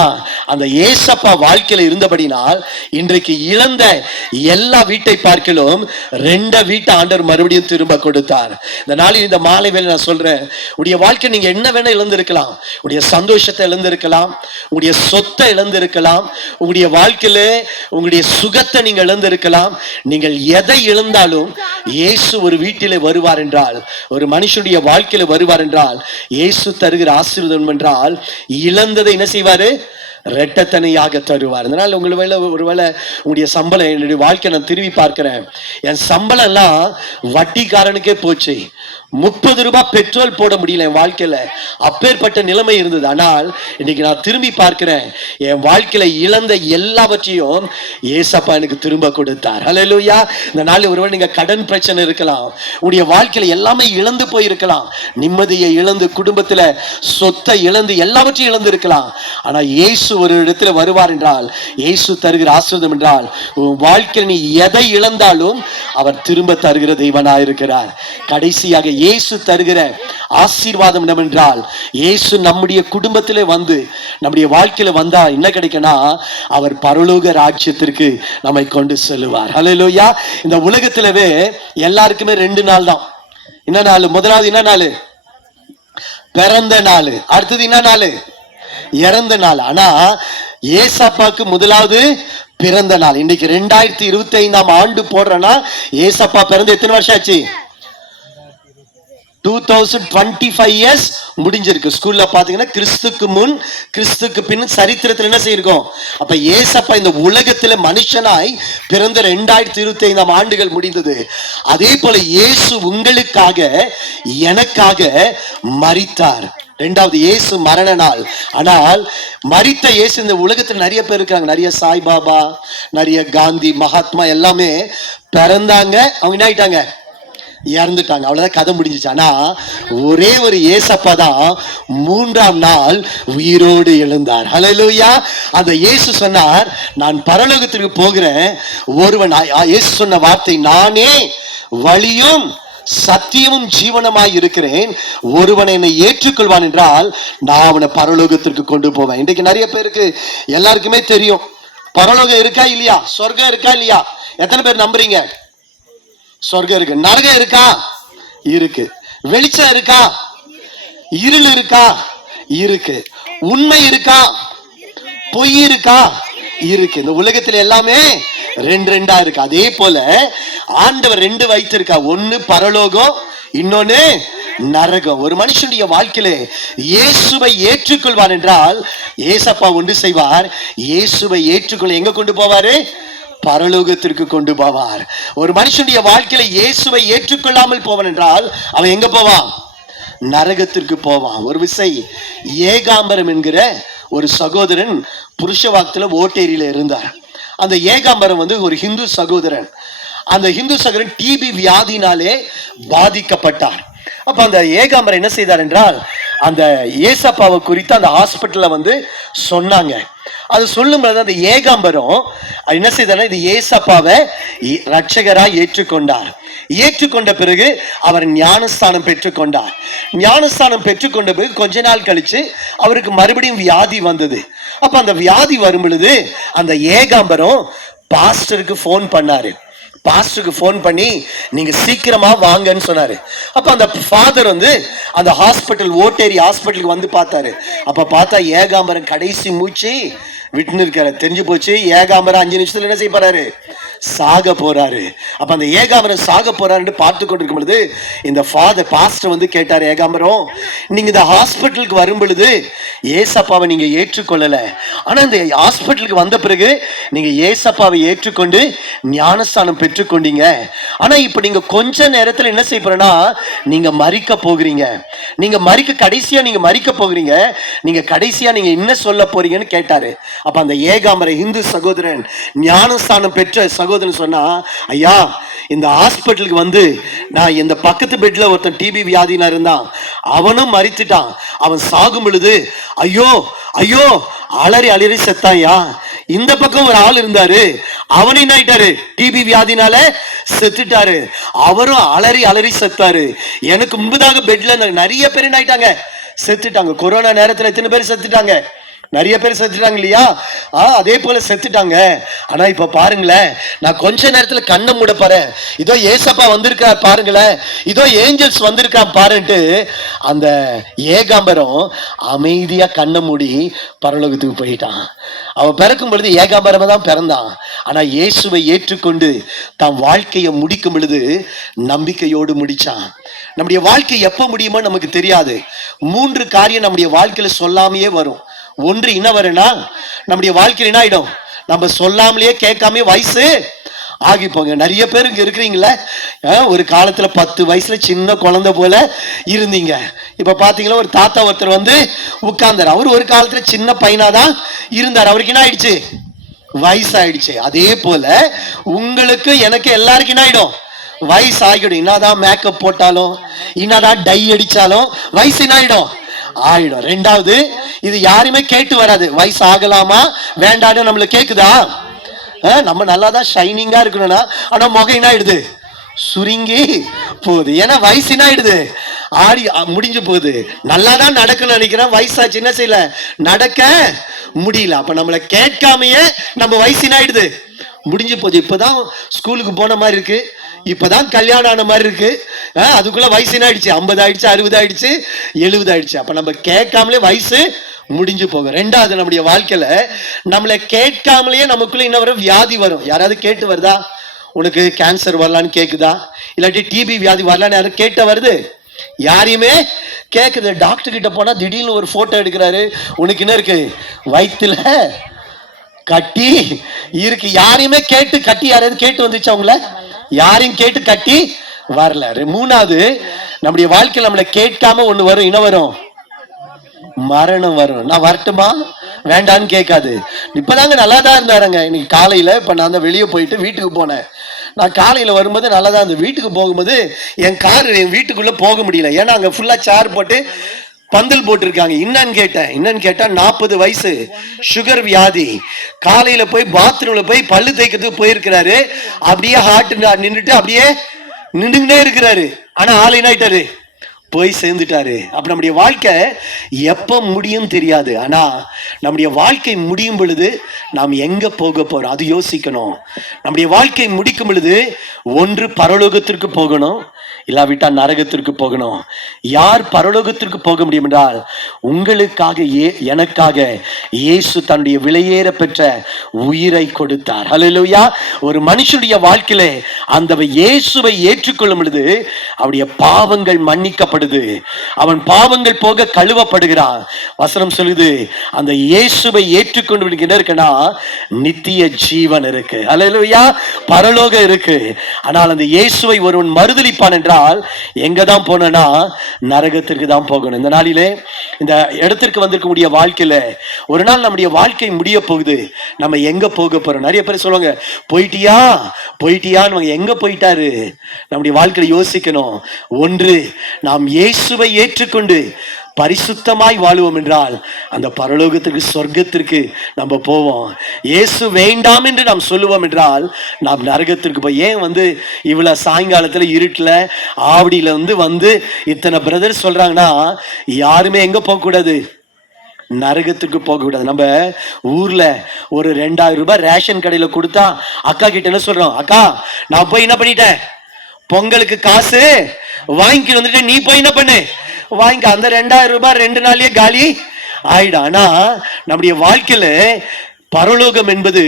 அந்த ஏசப்பா வாழ்க்கையில இருந்தபடினால் இன்றைக்கு இழந்த எல்லா வீட்டை பார்க்கலும் 2 வீட்டை ஆண்டவர் மறுபடியும் திரும்ப கொடுத்தார். இந்த நாளில் இந்த மாலை வேளை நான் சொல்றேன், உடைய வாழ்க்கை நீங்க என்ன வேணா இழந்திருக்கலாம். உடைய சந்தோஷத்தை இழந்திருக்கலாம், உங்களுடைய சொத்தை இழந்திருக்கலாம், உங்களுடைய வாழ்க்கையில உங்களுடைய சுகத்தை நீங்க இழந்திருக்கலாம். நீங்கள் எதை இழந்தாலும் இயேசு ஒரு வீட்டிலே வருவார் என்றால், ஒரு மனுஷனுடைய வாழ்க்கையில வருவார் என்றால், இயேசு தருகிற ஆசீர்வாதம் என்றால் இழந்ததை என்ன செய்வாரு? இரட்டத்தனையாக தருவார். அதனால ஒருவேளை உங்களுடைய சம்பளம், என்னுடைய வாழ்க்கை நான் திரும்பி பார்க்கிறேன், என் சம்பளம் எல்லாம் வட்டிக்காரனுக்கே போச்சு. 30 ரூபாய் பெட்ரோல் போட முடியல என் வாழ்க்கையில. அப்பேற்பட்ட நிலைமை இருந்தது. ஆனால் இன்னைக்கு நான் திரும்பி பார்க்கிறேன், என் வாழ்க்கையில இழந்த எல்லாவற்றையும் ஏசப்பா எனக்கு திரும்ப கொடுத்தார். ஹல்லேலூயா. இந்த நாளில் ஒருவேளை நீங்க கடன் பிரச்சனை இருக்கலாம், உங்களுடைய வாழ்க்கையில எல்லாமே இழந்து போயிருக்கலாம், நிம்மதியை இழந்து, குடும்பத்துல சொத்தை இழந்து, எல்லாவற்றையும் இழந்து இருக்கலாம். ஆனா இயேசு ஒரு இடத்துல வருவார் என்றால், இயேசு தருகிற ஆசீர்வாதம் என்றால், உன் வாழ்க்கையில் நீ எதை இழந்தாலும் அவர் திரும்ப தருகிற தேவனாய் இருக்கிறார். கடைசியாக இயேசு தருகிற ஆசீர்வாதம் என்னவென்றால், இயேசு நம்முடைய குடும்பத்திலே நம்முடைய வாழ்க்கையில வந்தா என்ன கிடைக்கும்னா, அவர் பரலோக ராஜ்யத்திற்கு நம்மை கொண்டு செல்லுவார். ஹல்லேலூயா. இந்த உலகத்திலவே எல்லாருக்குமே 2 நாள் தான். என்ன நாள்? முதலாவது என்ன நாள்? பிறந்த நாள். அடுத்தது என்ன நாள்? இறந்த நாள். ஆனா ஏசப்பாக்கு முதலாவது பிறந்த நாள். இன்னைக்கு 2025ஆம் ஆண்டு போடுறேன்னா, ஏசப்பா பிறந்து எத்தனை வருஷம் ஆச்சு? 2025 இயர்ஸ் முடிஞ்சிருக்கு. ஸ்கூல்ல பாத்தீங்கன்னா கிறிஸ்துக்கு முன் கிறிஸ்துக்கு பின் சரித்திரத்தில் என்ன செய்யிருக்கோம். அப்ப ஏசப்பா இந்த உலகத்துல மனுஷனாய் பிறந்த 2025ஆம் ஆண்டுகள் முடிந்தது. அதே போல இயேசு உங்களுக்காக எனக்காக மரித்தார். 2வது இயேசு மரண நாள். ஆனால் மரித்த இயேசு இந்த உலகத்துல நிறைய பேர் இருக்காங்க. நிறைய சாய்பாபா, நிறைய காந்தி, மகாத்மா எல்லாமே பிறந்தாங்க, அவங்க என்ன ஆயிட்டாங்க? இறந்துட்டாங்க. அவ்வளவுதான், கதை முடிஞ்சிச்சு. ஆனா ஒரே ஒரு ஏசப்பா தான் 3ஆம் நாள் உயிரோடு எழுந்தார். ஹல்லேலூயா. அந்த இயேசு சொன்னார், நான் பரலோகத்திற்கு போகிறேன். ஒருவன், இயேசு சொன்ன வார்த்தை, நானே வழியும் சத்தியமும் ஜீவனமாய் இருக்கிறேன், ஒருவன் என்னை ஏற்றுக்கொள்வான் என்றால் நான் அவனை பரலோகத்திற்கு கொண்டு போவேன். இன்றைக்கு நிறைய பேருக்கு எல்லாருக்குமே தெரியும் பரலோகம் இருக்கா இல்லையா, சொர்க்கம் இருக்கா இல்லையா. எத்தனை பேர் நம்புறீங்க? சொர்க்கம் இருக்கு. நரகம் இருக்கா? இருக்கு. வெளிச்சம் இருக்கா? இருள் இருக்கா? இருக்கு. உண்மை இருக்கா? பொய் இருக்கா? இருக்கு. இந்த உலகத்துல எல்லாமே 2 இருக்கு. அதே போல ஆண்டவர் 2 வைத்திருக்கா. ஒன்னு பரலோகம், இன்னொன்னு நரகம். ஒரு மனுஷனுடைய வாழ்க்கையில இயேசுவை ஏற்றுக்கொள்வான் என்றால் ஏசப்பா ஒன்று செய்வார். இயேசுவை ஏற்றுக்கொள்ள எங்க கொண்டு போவாரு? பரலோகத்திற்கு கொண்டு போவார். ஒரு மனுஷனுடைய வாழ்க்கையில இயேசுவை ஏற்றுக்கொள்ளாமல் போவான் என்றால் அவன் எங்க போவான்? நரகத்திற்கு போவான். ஒரு விசை ஏகாம்பரம் என்கிற ஒரு சகோதரன் புருஷவாக்கத்துல ஓட்டேரியில இருந்தார். அந்த ஏகாம்பரம் ஒரு ஹிந்து சகோதரன். அந்த ஹிந்து சகோதரன் டிபி வியாதினாலே பாதிக்கப்பட்டார். அப்ப அந்த ஏகாம்பரம் என்ன செய்தார் என்றால், அந்த ஏசப்பாவை குறித்து அந்த ஹாஸ்பிட்டல்ல சொன்னாங்க. அது சொல்லும் பொழுது அந்த ஏகாம்பரம் என்ன செய்தார், இது ஏசப்பாவை ரட்சகராய் ஏற்றுக்கொண்டார். ஏற்றுக்கொண்ட பிறகு அவர் ஞானஸ்தானம் பெற்றுக்கொண்டார். ஞானஸ்தானம் பெற்றுக்கொண்ட பிறகு கொஞ்ச நாள் கழிச்சு அவருக்கு மறுபடியும் வியாதி வந்தது. அப்ப அந்த வியாதி வரும் பொழுது அந்த ஏகாம்பரம் பாஸ்டருக்கு போன் பண்ணாரு. பாஸ்டருக்கு போன் பண்ணி நீங்க சீக்கிரமா வாங்கன்னு சொன்னாரு. அப்ப அந்த ஃபாதர் அந்த ஹாஸ்பிட்டல், ஓட்டேரி ஹாஸ்பிட்டலுக்கு பார்த்தாரு. அப்ப பார்த்தா ஏகாம்பரம் கடைசி மூச்சு விட்டுன்னு இருக்காரு. தெரிஞ்சு போச்சு, ஏகாம்பரம் 5 நிமிஷத்துல என்ன செய்ய போறாரு? சாக போறாரு. அப்ப அந்த ஏகாம்பரம் சாக போறாருன்னு பார்த்து கொண்டிருக்கும் பொழுது இந்த பாஸ்டர் வந்து கேட்டார், ஏகாம்பரம் நீங்க இந்த ஹாஸ்பிட்டலுக்கு வரும் பொழுது ஏசப்பாவை நீங்க ஏற்றுக்கொள்ளல, ஆனா இந்த ஹாஸ்பிட்டலுக்கு வந்த பிறகு நீங்க ஏசப்பாவை ஏற்றுக்கொண்டு ஞானஸ்தானம் பெற்றுக்கொண்டீங்க. ஆனா இப்ப நீங்க கொஞ்ச நேரத்துல என்ன செய்ய போறேன்னா நீங்க மரிக்க போகிறீங்க. நீங்க கடைசியா நீங்க மரிக்க போகிறீங்க. நீங்க கடைசியா நீங்க என்ன சொல்ல போறீங்கன்னு கேட்டாரு. அப்ப அந்த ஏகாம்பர இந்து சகோதரன், ஞானஸ்தானம் பெற்ற சகோதரன் சொன்னா, ஐயா இந்த ஹாஸ்பிட்டலுக்கு வந்து நான் இந்த பக்கத்து பெட்ல ஒருத்தன் டிபி வியாதினா இருந்தான், அவனும் மரித்துட்டான். அவன் சாகும் பொழுது ஐயோ ஐயோ அலறி அலறி செத்தாயா. இந்த பக்கம் ஒரு ஆள் இருந்தாரு, அவன் என்ன ஆயிட்டாரு, டிபி வியாதினால செத்துட்டாரு. அவரும் அலறி அலறி செத்தாரு. எனக்கு முன்பதாக பெட்ல நிறைய பேர் என்ன ஆயிட்டாங்க, செத்துட்டாங்க. கொரோனா நேரத்துல எத்தனை பேர் செத்துட்டாங்க, நிறைய பேர் செத்துட்டாங்க இல்லையா? அதே போல செத்துட்டாங்க. ஆனா இப்ப பாருங்களேன், நான் கொஞ்ச நேரத்துல கண்ணை மூட பாரு, இதோ ஏசப்பா வந்திருக்கார் பாருங்களேன், இதோ ஏஞ்சல்ஸ் வந்திருக்கான் பாருன்ட்டு அந்த ஏகாம்பரம் அமைதியா கண்ணை மூடி பரலோகத்துக்கு போயிட்டான். அவன் பிறக்கும் பொழுது ஏகாம்பரமா தான் பிறந்தான். ஆனா இயேசுவை ஏற்றுக்கொண்டு தன் வாழ்க்கையை முடிக்கும் பொழுது நம்பிக்கையோடு முடிச்சான். நம்முடைய வாழ்க்கை எப்ப முடியுமோ நமக்கு தெரியாது. 3 காரியம் நம்முடைய வாழ்க்கையில சொல்லாமையே வரும். ஒன்று என்ன வரும்னா, நம்முடைய வாழ்க்கையில் என்ன ஆயிடும், நம்ம சொல்லாமலேயே கேட்காம வயசு ஆகி போங்க. நிறைய பேர் இங்க இருக்கிறீங்களா, ஒரு காலத்துல 10 வயசுல சின்ன குழந்தை போல இருந்தீங்க. இப்ப பாத்தீங்களா ஒரு தாத்தா ஒருத்தர் வந்து உட்கார்ந்தார். அவர் ஒரு காலத்துல சின்ன பையனாதான் இருந்தார். அவருக்கு என்ன ஆயிடுச்சு, வயசாயிடுச்சு. அதே போல உங்களுக்கு எனக்கு எல்லாருக்கும் என்ன ஆயிடும், வயசு ஆகிடும். என்னதான் மேக்கப் போட்டாலும் என்னதான் டை அடிச்சாலும் வயசு என்ன ஆயிடும், ஆயிடும். 2வது, இது யாருமே கேட்டு வராது, வயசு ஆகலாமா வேண்டான்னு நம்மள கேக்குதா? நம்ம நல்லாதான் ஷைனிங்கா இருக்கணும்னா, ஆனா முகம் என்ன ஆயிடுது, சுருங்கி போகுது. ஏன்னா வயசு என்ன ஆயிடுது, ஆடி முடிஞ்சு போகுது. நல்லாதான் நடக்கணும்னு நினைக்கிறேன், வயசாச்சு என்ன செய்யல, நடக்க முடியல. அப்ப நம்மளை கேட்காமையே நம்ம வயசு என்ன ஆயிடுது, முடிஞ்சு போகுது. இப்பதான் ஸ்கூலுக்கு போன மாதிரி இருக்கு, இப்பதான் கல்யாணம் ஆன மாதிரி இருக்கு. அதுக்குள்ள வயசு என்ன ஆயிடுச்சு, 50 ஆயிடுச்சு, 60 ஆயிடுச்சு, 70 ஆயிடுச்சு. அப்ப நம்ம கேட்காமலே வயசு முடிஞ்சு போகும். 2வது, நம்முடைய வாழ்க்கையில நம்மளை கேட்காமலேயே நமக்குள்ள என்ன வரும், வியாதி வரும். யாராவது கேட்டு வருதா, உனக்கு கேன்சர் வரலான்னு கேக்குதா, இல்லாட்டி டிபி வியாதி வரலான்னு யாரும் கேட்ட வருது? யாரையுமே கேக்குது. டாக்டர் கிட்ட போனா திடீர்னு ஒரு போட்டோ எடுக்கிறாரு, உனக்கு என்ன இருக்கு, வயிற்றுல கட்டி இருக்கு. யாரையுமே கேட்டு கட்டி யாராவது கேட்டு வந்துச்சு, அவங்கள யாரையும் கேட்டு கட்டி வரல. 3வது, நம்முடைய வாழ்க்கையில் நம்மளை கேட்காம ஒண்ணு வரும், என்ன வரும், மரணம் வரும். நான் வரட்டுமா வேண்டான்னு கேட்காது. இப்பதாங்க நல்லா தான் இருந்தாருங்க. இன்னைக்கு காலையில இப்ப நான் தான் வெளியே போயிட்டு வீட்டுக்கு போனேன். நான் காலையில வரும்போது நல்லா தான் இருந்தது. வீட்டுக்கு போகும்போது என் கார் என் வீட்டுக்குள்ள போக முடியல. ஏன்னா அங்க ஃபுல்லா சேர் போட்டு பந்தல் போட்டிருக்காங்க. என்னன்னு கேட்டா 40 வயசு, சுகர் வியாதி. காலையில போய் பாத்ரூம்ல போய் பல்லு தேய்க்கிறதுக்கு போயிருக்கிறாரு. அப்படியே ஹார்ட் நின்றுட்டு அப்படியே நின்றுகிட்டே இருக்கிறாரு. ஆனா ஆள் என்ன ஆயிட்டாரு, போய் சேர்ந்துட்டாரு. அப்ப நம்முடைய வாழ்க்கை எப்ப முடியும் தெரியாது. ஆனா நம்முடைய வாழ்க்கை முடியும் பொழுது நாம் எங்க போக போறோம் அது யோசிக்கணும். நம்முடைய வாழ்க்கை முடிக்கும் பொழுது ஒன்று பரலோகத்திற்கு போகணும், இல்லாவிட்டா நரகத்திற்கு போகணும். யார் பரலோகத்திற்கு போக முடியும் என்றால், உங்களுக்காக எனக்காக இயேசு தன்னுடைய விலையேற பெற்ற உயிரை கொடுத்தார். ஹல்லேலூயா. ஒரு மனுஷனுடைய வாழ்க்கையிலே அந்த இயேசுவை ஏற்றுக்கொள்ளும் பொழுது அவருடைய பாவங்கள் மன்னிக்கப்படுது. அவன் பாவங்கள் போக கழுவப்படுகிறான். வசனம் சொல்லுது, அந்த இயேசுவை ஏற்றுக்கொண்டு இருக்கனா நித்திய ஜீவன் இருக்கு. ஹல்லேலூயா. பரலோகம் இருக்கு. ஆனால் அந்த இயேசுவை ஒருவன் மறுதலிப்பான் என்றால் எங்கதான் போனா நரகத்திற்கு தான் போகணும். இந்த நாளிலே இந்த இடத்திற்கு வந்திருக்கக்கூடிய வாழ்க்கையில ஒரு நாள் நம்முடைய வாழ்க்கை முடிய போகுது. நம்ம எங்க போக போறோம்? நிறைய பேர் சொல்லுவாங்க, போயிட்டியான்னு. எங்க போயிட்டாரு? நம்முடைய வாழ்க்கையில யோசிக்கணும். ஒன்று, நாம் இயேசுவை ஏற்றுக்கொண்டு பரிசுத்தமாய் வாழுவோம் என்றால் அந்த பரலோகத்திற்கு, சொர்க்கத்திற்கு நம்ம போவோம். இயேசு வேண்டாம் என்று நாம் சொல்லுவோம் என்றால் நாம் நரகத்திற்கு போய். ஏன் இவ்வளவு சாயங்காலத்துல இருட்டுல ஆவடியில வந்து இத்தனை பிரதர் சொல்றாங்கன்னா, யாருமே எங்க போக கூடாது, நரகத்துக்கு போக கூடாது. நம்ம ஊர்ல ஒரு 2000 ரூபாய் ரேஷன் கடையில கொடுத்தா அக்கா கிட்ட என்ன சொல்றோம், அக்கா நான் போய் என்ன பண்ணிட்டேன், பொங்கலுக்கு காசு வாங்கிட்டு வந்துட்டு நீ போய் என்ன பண்ணு வாங்கிக்க. அந்த 2000 ரூபாய் 2 நாள்லயே காலி ஆயிடும். ஆனா நம்முடைய வாழ்க்கையில பரலோகம் என்பது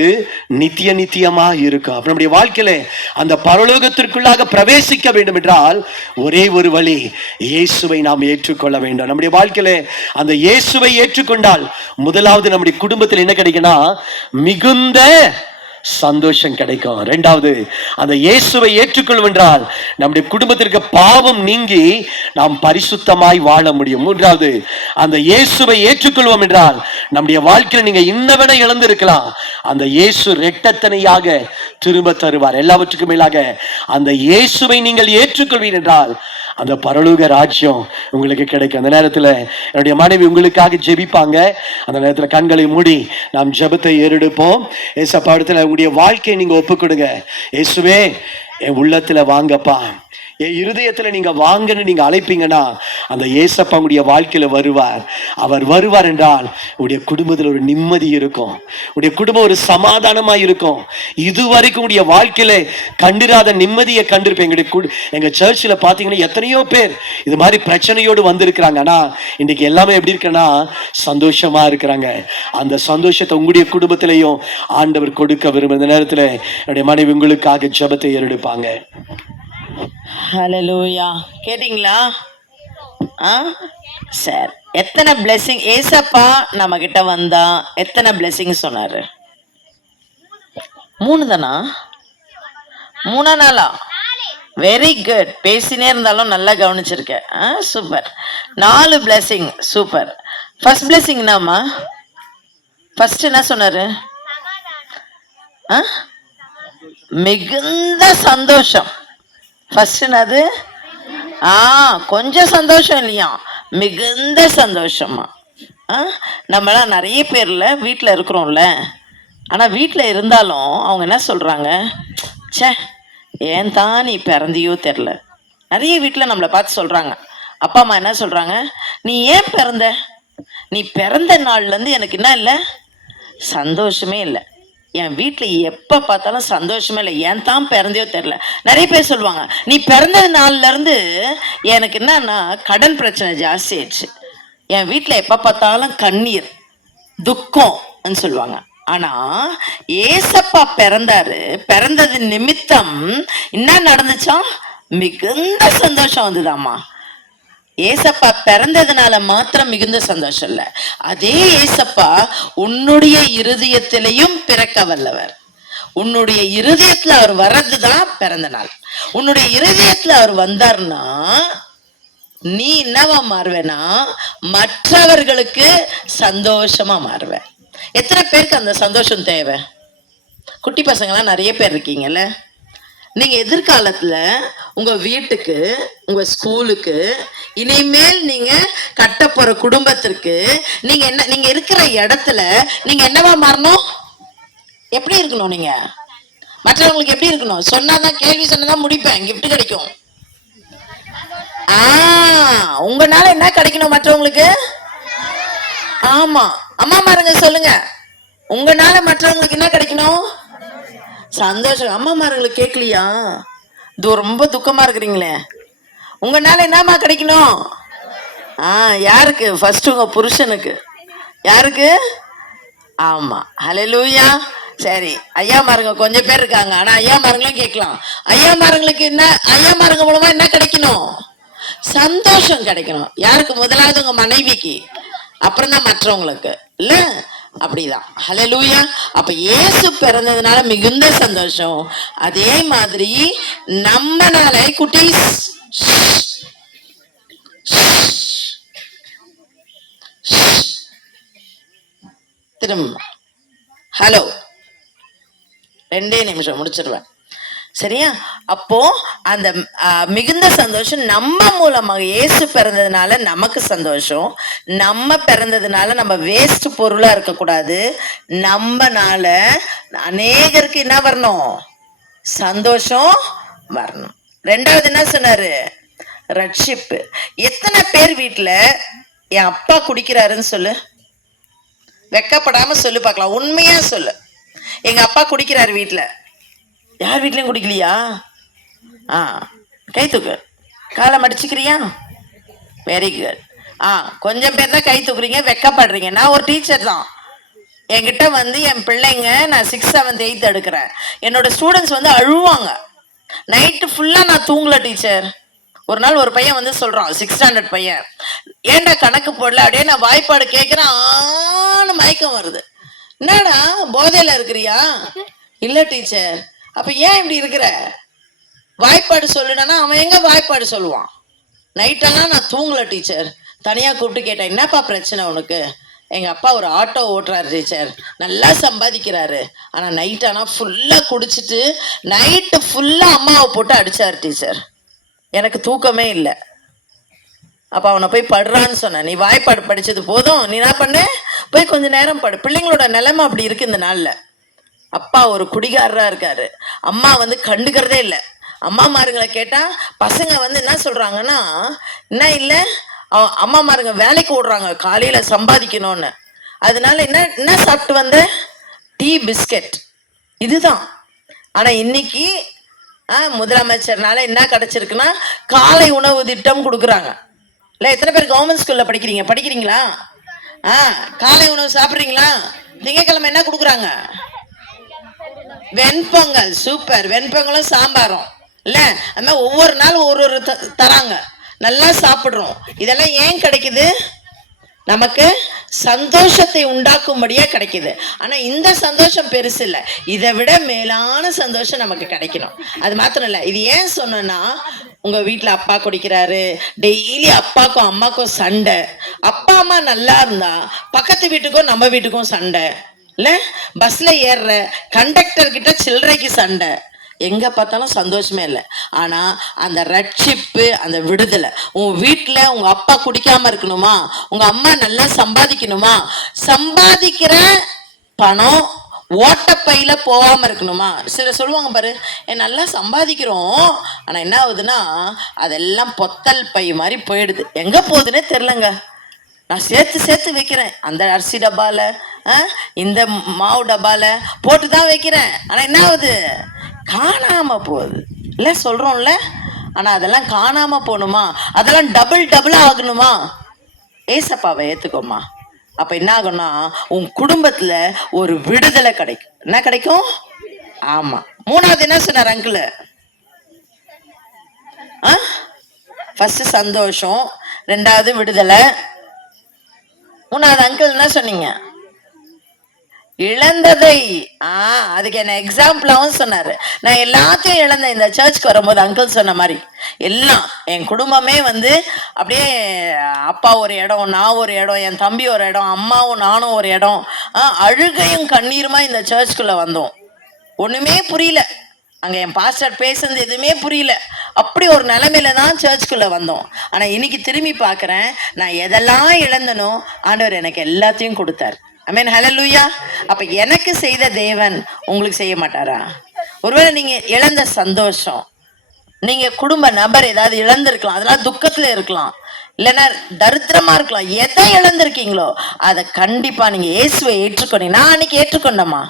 நித்திய நித்தியமா இருக்கும். அப்ப நம்முடைய வாழ்க்கையில அந்த பரலோகத்திற்குள்ளாக பிரவேசிக்க வேண்டும் என்றால் ஒரே ஒரு வழி, இயேசுவை நாம் ஏற்றுக்கொள்ள வேண்டும். நம்முடைய வாழ்க்கையில அந்த இயேசுவை ஏற்றுக்கொண்டால் முதலாவது நம்முடைய குடும்பத்தில் என்ன கிடைக்கும்னா மிகுந்த சந்தோஷம் கிடைக்கும். இரண்டாவது, அந்த இயேசுவை ஏற்றுக்கொள்ளும் என்றால் நம்முடைய குடும்பத்திற்கு பாவம் நீங்கி நாம் பரிசுத்தமாய் வாழ முடியும். மூன்றாவது, அந்த இயேசுவை ஏற்றுக்கொள்வோம் என்றால் நம்முடைய வாழ்க்கையில் நீங்க இன்னவனை இழந்திருக்கலாம், அந்த இயேசு இரட்டத்தனையாக திரும்ப தருவார். எல்லாவற்றுக்கும் மேலாக அந்த இயேசுவை நீங்கள் ஏற்றுக்கொள்வீர்கள் என்றால் அந்த பரலோக ராஜ்யம் உங்களுக்கு கிடைக்கும். அந்த நேரத்தில் என்னுடைய மனைவி உங்களுக்காக ஜெபிப்பாங்க. அந்த நேரத்தில் கண்களை மூடி நாம் ஜெபத்தை ஏறெடுப்போம். ஏசப்பா இடத்துல உங்களுடைய வாழ்க்கையை நீங்க ஒப்புக் கொடுங்க. இயேசுவே, என் உள்ளத்துல வாங்கப்பா, என் இருதயத்துல நீங்க வாங்கன்னு நீங்க அழைப்பீங்கன்னா அந்த ஏசப்பா உங்களுடைய வாழ்க்கையில வருவார். அவர் வருவார் என்றால் உடைய குடும்பத்தில் ஒரு நிம்மதி இருக்கும், உடைய குடும்பம் ஒரு சமாதானமா இருக்கும். இதுவரைக்கும் உடைய வாழ்க்கையில கண்டிராத நிம்மதியை கண்டிருப்பேன். எங்க சர்ச்சில் பாத்தீங்கன்னா எத்தனையோ பேர் இது மாதிரி பிரச்சனையோடு வந்திருக்கிறாங்க. ஆனா இன்னைக்கு எல்லாமே எப்படி இருக்குன்னா சந்தோஷமா இருக்கிறாங்க. அந்த சந்தோஷத்தை உங்களுடைய குடும்பத்திலையும் ஆண்டவர் கொடுக்க விரும்புகிற நேரத்தில் என்னுடைய மனைவி உங்களுக்காக ஜெபத்தை ஏறெடுப்பாங்க. ஹல்லேலூயா. கேட்டிங்களா? சரி, எத்தனை பிளெஸிங் ஏசப்பா நம்ம கிட்ட வந்தா எத்தனை பிளெஸிங் சொன்னாரு? 3 தானா? 3 நாளா? Very good. பேசினே இருந்தாலும் நல்லா கவனிச்சிருக்கேன். Super. 4 blessing. Super. First blessing என்னம்மா? ஃபர்ஸ்ட் என்ன சொன்னாரு? மிகுந்த சந்தோஷம். ஃபர்ஸ்ட் என்னது? கொஞ்சம் சந்தோஷம் இல்லையா, மிகுந்த சந்தோஷமா. நம்மளாம் நிறைய பேர்ல வீட்டில் இருக்கிறோம்ல, ஆனால் வீட்டில் இருந்தாலும் அவங்க என்ன சொல்கிறாங்க, ச்சே ஏன் தான் நீ பிறந்தியோ தெரில. நிறைய வீட்டில் நம்மளை பார்த்து சொல்கிறாங்க. அப்பா அம்மா என்ன சொல்கிறாங்க, நீ ஏன் பிறந்த? நீ பிறந்த நாள்லேருந்து எனக்கு என்ன இல்லை, சந்தோஷமே இல்லை. என் வீட்டில் எப்போ பார்த்தாலும் சந்தோஷமே இல்லை, ஏன் தான் பிறந்தையோ தெரில. நிறைய பேர் சொல்லுவாங்க, நீ பிறந்த நாள்லேருந்து எனக்கு என்னன்னா கடன் பிரச்சனை ஜாஸ்தி ஆயிடுச்சு, என் வீட்டில் எப்போ பார்த்தாலும் கண்ணீர் துக்கம்னு சொல்லுவாங்க. ஆனால் ஏசப்பா பிறந்தாரு, பிறந்தது நிமித்தம் என்ன நடந்துச்சா, மிகுந்த சந்தோஷம் வந்துதாம்மா. ஏசப்பா பிறந்ததுனால மாத்திரம் மிகுந்த சந்தோஷம் இல்ல, அதே ஏசப்பா உன்னுடைய இருதயத்திலையும் பிறக்க வல்லவர். உன்னுடைய இருதயத்துல அவர் வர்றதுதான் பிறந்த நாள். உன்னுடைய இருதயத்துல அவர் வந்தார்னா நீ என்னவா மாறுவேனா, மற்றவர்களுக்கு சந்தோஷமா மாறுவ. எத்தனை பேருக்கு அந்த சந்தோஷம் தேவை? குட்டி பசங்களாம் நிறைய பேர் இருக்கீங்கல்ல. நீங்க எதிர்காலத்துல உங்க வீட்டுக்கு, உங்க ஸ்கூலுக்கு, இனிமேல் நீங்க கட்ட போற குடும்பத்திற்கு, நீங்க இருக்கிற இடத்துல நீங்க என்னவா மாறணும்? எப்படி இருக்கணும்? நீங்க மற்றவங்களுக்கு எப்படி இருக்கணும்? சொன்னாதான், கேள்வி சொன்னதான் முடிப்பேன், கிஃப்ட் கிடைக்கும். உங்களால என்ன கிடைக்கணும் மற்றவங்களுக்கு? ஆமா, அம்மா மாருங்க சொல்லுங்க, உங்களால மற்றவங்களுக்கு என்ன கிடைக்கணும்? சந்தோஷம். அம்மா மாருங்களுக்கு கேட்கலையா? ரொம்ப துக்கமா இருக்கிறீங்களே, உங்களால என்னம்மா கிடைக்கணும்? யாருக்கு? ஃபர்ஸ்ட் உங்க புருஷனுக்கு. யாருக்கு? ஆமா, ஹல்லேலூயா. சரி, ஐயா மாருங்க கொஞ்சம் பேர் இருக்காங்க, ஆனா ஐயா மாருங்களும் கேட்கலாம். ஐயா மாருங்களுக்கு என்ன, ஐயா மாருங்க மூலமா என்ன கிடைக்கணும்? சந்தோஷம் கிடைக்கணும். யாருக்கு? முதலாவது உங்க மனைவிக்கு, அப்புறம் தான் மற்றவங்களுக்கு, இல்ல? அப்படிதான். ஹல்லேலூயா. அப்ப இயேசு பிறந்ததுனால மிகுந்த சந்தோஷம். அதே மாதிரி நம்மனால குட்டீஸ் திரும்ப ஹலோ 2 நிமிஷம் முடிச்சிருவேன், சரியா? அப்போ அந்த மிகுந்த சந்தோஷம் நம்ம மூலமாக, இயேசு பிறந்ததுனால நமக்கு சந்தோஷம். நம்ம பிறந்ததுனால நம்ம வேஸ்ட் பொருளா இருக்கக்கூடாது. நம்மனால அநேகருக்கு என்ன வரணும்? சந்தோஷம் வரணும். 2வது என்ன சொன்னாரு? ரட்சிப்பு. எத்தனை பேர் வீட்டுல என் அப்பா குடிக்கிறாருன்னு சொல்லு, வெக்கப்படாம சொல்லு பார்க்கலாம், உண்மையா சொல்லு. எங்க அப்பா குடிக்கிறாரு வீட்டுல. யார் வீட்லயும் குடிக்கலையா? கை தூக்கு. காலை மடிச்சுக்கிறியா? Very good. கொஞ்சம் பேர் தான் கை தூக்குறீங்க, வெக்கப்படுறீங்க. நான் ஒரு டீச்சர் தான், என்கிட்ட வந்து என் பிள்ளைங்க, நான் 6th 7th 8th எடுக்கிறேன், என்னோட ஸ்டூடெண்ட்ஸ் வந்து அழுவாங்க. நைட்டு ஃபுல்லாக நான் தூங்கல டீச்சர். ஒரு நாள் ஒரு பையன் வந்து சொல்கிறான், 6th ஸ்டாண்டர்ட் பையன், ஏன்டா கணக்கு போடல? அப்படியே நான் வாய்ப்பாடு கேட்குறேன், ஆன்னு மயக்கம் வருது. என்னடா போதையில் இருக்கிறியா? இல்லை டீச்சர். அப்போ ஏன் இப்படி இருக்கிற? வாய்ப்பாடு சொல்லுனா அவன் எங்கே வாய்ப்பாடு சொல்லுவான்? நைட்டெல்லாம் நான் தூங்கல டீச்சர். தனியாக கூப்பிட்டு கேட்டேன், என்னப்பா பிரச்சனை உனக்கு? எங்கள் அப்பா ஒரு ஆட்டோ ஓட்டுறாரு டீச்சர், நல்லா சம்பாதிக்கிறாரு, ஆனால் நைட் ஆனால் ஃபுல்லாக குடிச்சிட்டு நைட்டு ஃபுல்லாக அம்மாவை போட்டு அடித்தார் டீச்சர். எனக்கு தூக்கமே இல்லை. அப்போ அவனை போய் படுறான்னு சொன்னேன். நீ வாய்ப்பாடு படித்தது போதும், நீ என்ன பண்ண, போய் கொஞ்சம் நேரம் படு. பிள்ளைங்களோட நிலைமை அப்படி இருக்குது இந்த நாளில். அப்பா ஒரு குடிகாரராக இருக்காரு, அம்மா வந்து கண்டுக்கிறதே இல்லை. அம்மாமாருங்களை கேட்டால் பசங்க வந்து என்ன சொல்கிறாங்கன்னா, என்ன இல்லை, அம்மாமாருங்க வேலைக்கு ஓடுறாங்க காலையில் சம்பாதிக்கணும்னு. அதனால என்ன சாப்பிட்டு வந்த? டீ பிஸ்கெட், இதுதான். ஆனால் இன்னைக்கு முதலமைச்சர்னால என்ன கிடைச்சிருக்குன்னா காலை உணவு திட்டம் கொடுக்குறாங்க. இல்லை, எத்தனை பேர் கவர்மெண்ட் ஸ்கூலில் படிக்கிறீங்களா? காலை உணவு சாப்பிட்றீங்களா? திங்கக்கிழமை என்ன கொடுக்குறாங்க? வெண்பொங்கல். சூப்பர். வெண்பொங்கலும் சாம்பாரும் இல்லை, அது மாதிரி ஒவ்வொரு நாள் ஒரு தராங்க, நல்லா சாப்பிட்றோம். இதெல்லாம் ஏன் கிடைக்குது? நமக்கு சந்தோஷத்தை உண்டாக்கும்படியா கிடைக்குது. ஆனா இந்த சந்தோஷம் பெருசு இல்லை, இதை விட மேலான சந்தோஷம் நமக்கு கிடைக்கணும். அது மாத்திரம் இல்லை, இது ஏன் சொன்னா, உங்க வீட்டுல அப்பா குடிக்கிறாரு, டெய்லி அப்பாக்கும் அம்மாக்கும் சண்டை, அப்பா அம்மா நல்லா இருந்தா பக்கத்து வீட்டுக்கும் நம்ம வீட்டுக்கும் சண்டை, இல்ல பஸ்ல ஏறுற கண்டக்டர் கிட்ட சில்லறைக்கு சண்டை, எங்க பார்த்தாலும் சந்தோஷமே இல்லை. ஆனா அந்த ரட்சிப்பு, அந்த விடுதலை, உங்க வீட்டுல உங்க அப்பா குடிக்காம இருக்கணுமா, உங்க அம்மா நல்லா சம்பாதிக்கணுமா, சம்பாதிக்கிற பணம் ஓட்டப்பையில போகாம இருக்கணுமா. சில சொல்லுவாங்க பாரு, நல்லா சம்பாதிக்கிறோம், ஆனா என்ன ஆகுதுன்னா அதெல்லாம் பொத்தல் பை மாதிரி போயிடுது, எங்க போகுதுன்னே தெரிலங்க. நான் சேர்த்து வைக்கிறேன், அந்த அரிசி டப்பால இந்த மாவு டப்பால போட்டு தான் வைக்கிறேன், ஆனா என்ன ஆகுது, காணாம போகுது. இல்லை சொல்றோம்ல, ஆனா அதெல்லாம் காணாம போகணுமா, அதெல்லாம் டபுளா ஆகணுமா, ஏசப்பாவை ஏத்துக்கோமா. அப்ப என்ன ஆகும்னா உன் குடும்பத்துல ஒரு விடுதலை கிடைக்கும். என்ன கிடைக்கும்? ஆமா. மூணாவது என்ன சொன்னார் அங்கிள்? ஃபர்ஸ்ட் சந்தோஷம், ரெண்டாவது விடுதலை, மூணாவது அங்கிள் என்ன சொன்னீங்க? இழந்ததை. அதுக்கு என்ன எக்ஸாம்பிளாவும் சொன்னாரு. நான் எல்லாத்தையும் இழந்தேன் இந்த சர்ச்சுக்கு வரும்போது. அங்கிள் சொன்ன மாதிரி எல்லாம், என் குடும்பமே வந்து அப்படியே, அப்பா ஒரு இடம், நான் ஒரு இடம், என் தம்பி ஒரு இடம், அம்மாவும் நானும் ஒரு இடம், அழுகையும் கண்ணீருமா இந்த சர்ச்சுக்குள்ள வந்தோம். ஒண்ணுமே புரியல, அங்க என் பாஸ்டர் பேசுறது எதுவுமே புரியல. அப்படி ஒரு நிலைமையில தான் சர்ச்சுக்குள்ள வந்தோம். ஆனா இன்னைக்கு திரும்பி பார்க்கிறேன், நான் எதெல்லாம் இழந்தனோ ஆண்டவர் எனக்கு எல்லாத்தையும் கொடுத்தார். ஆமென், ஹல்லேலூயா. அப்ப எனக்கு செய்த தேவன் உங்களுக்கு செய்ய மாட்டாரா? ஒருவேளை நீங்க இழந்த சந்தோஷம், நீங்க குடும்ப நபர் ஏதாவது இழந்திருக்கலாம், அதெல்லாம் துக்கத்துல இருக்கலாம், இல்லைன்னா தரித்திரமா இருக்கலாம். எதை இழந்திருக்கீங்களோ அதை கண்டிப்பா நீங்க இயேசுவை ஏற்றுக்கொண்டீங்க. நான் அன்னைக்கு ஏற்றுக்கொண்டேம்மா,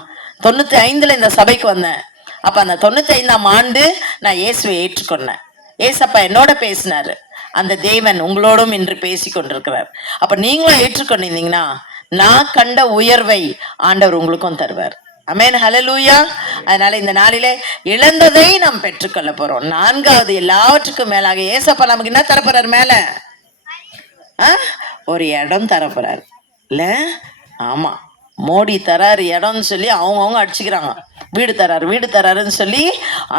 95ல இந்த சபைக்கு வந்தேன். அப்ப அந்த 95ஆம் ஆண்டு நான் இயேசுவை ஏற்றுக்கொண்டேன். ஏசப்பா என்னோட பேசினாரு. அந்த தேவன் உங்களோடும் இன்று பேசி கொண்டிருக்கிறார். அப்ப நீங்களும் ஏற்றுக்கொண்டிருந்தீங்கன்னா நான் கண்ட உயர்வை ஆண்டவர் உங்களுக்கும் தருவார். ஆமென், ஹல்லேலூயா. அதனால இந்த நாளிலே இழந்ததை நாம் பெற்றுக்கொள்ள போறோம். நான்காவது, எல்லாவற்றுக்கும் மேலாக ஏசப்பா நமக்கு என்ன தரப்போறார்? மேல ஒரு இடம் தரப்போறார். இல்ல, ஆமா, மோடி தராரு இடம்னு சொல்லி அவங்க அடிச்சுக்கிறாங்க. வீடு தராருன்னு சொல்லி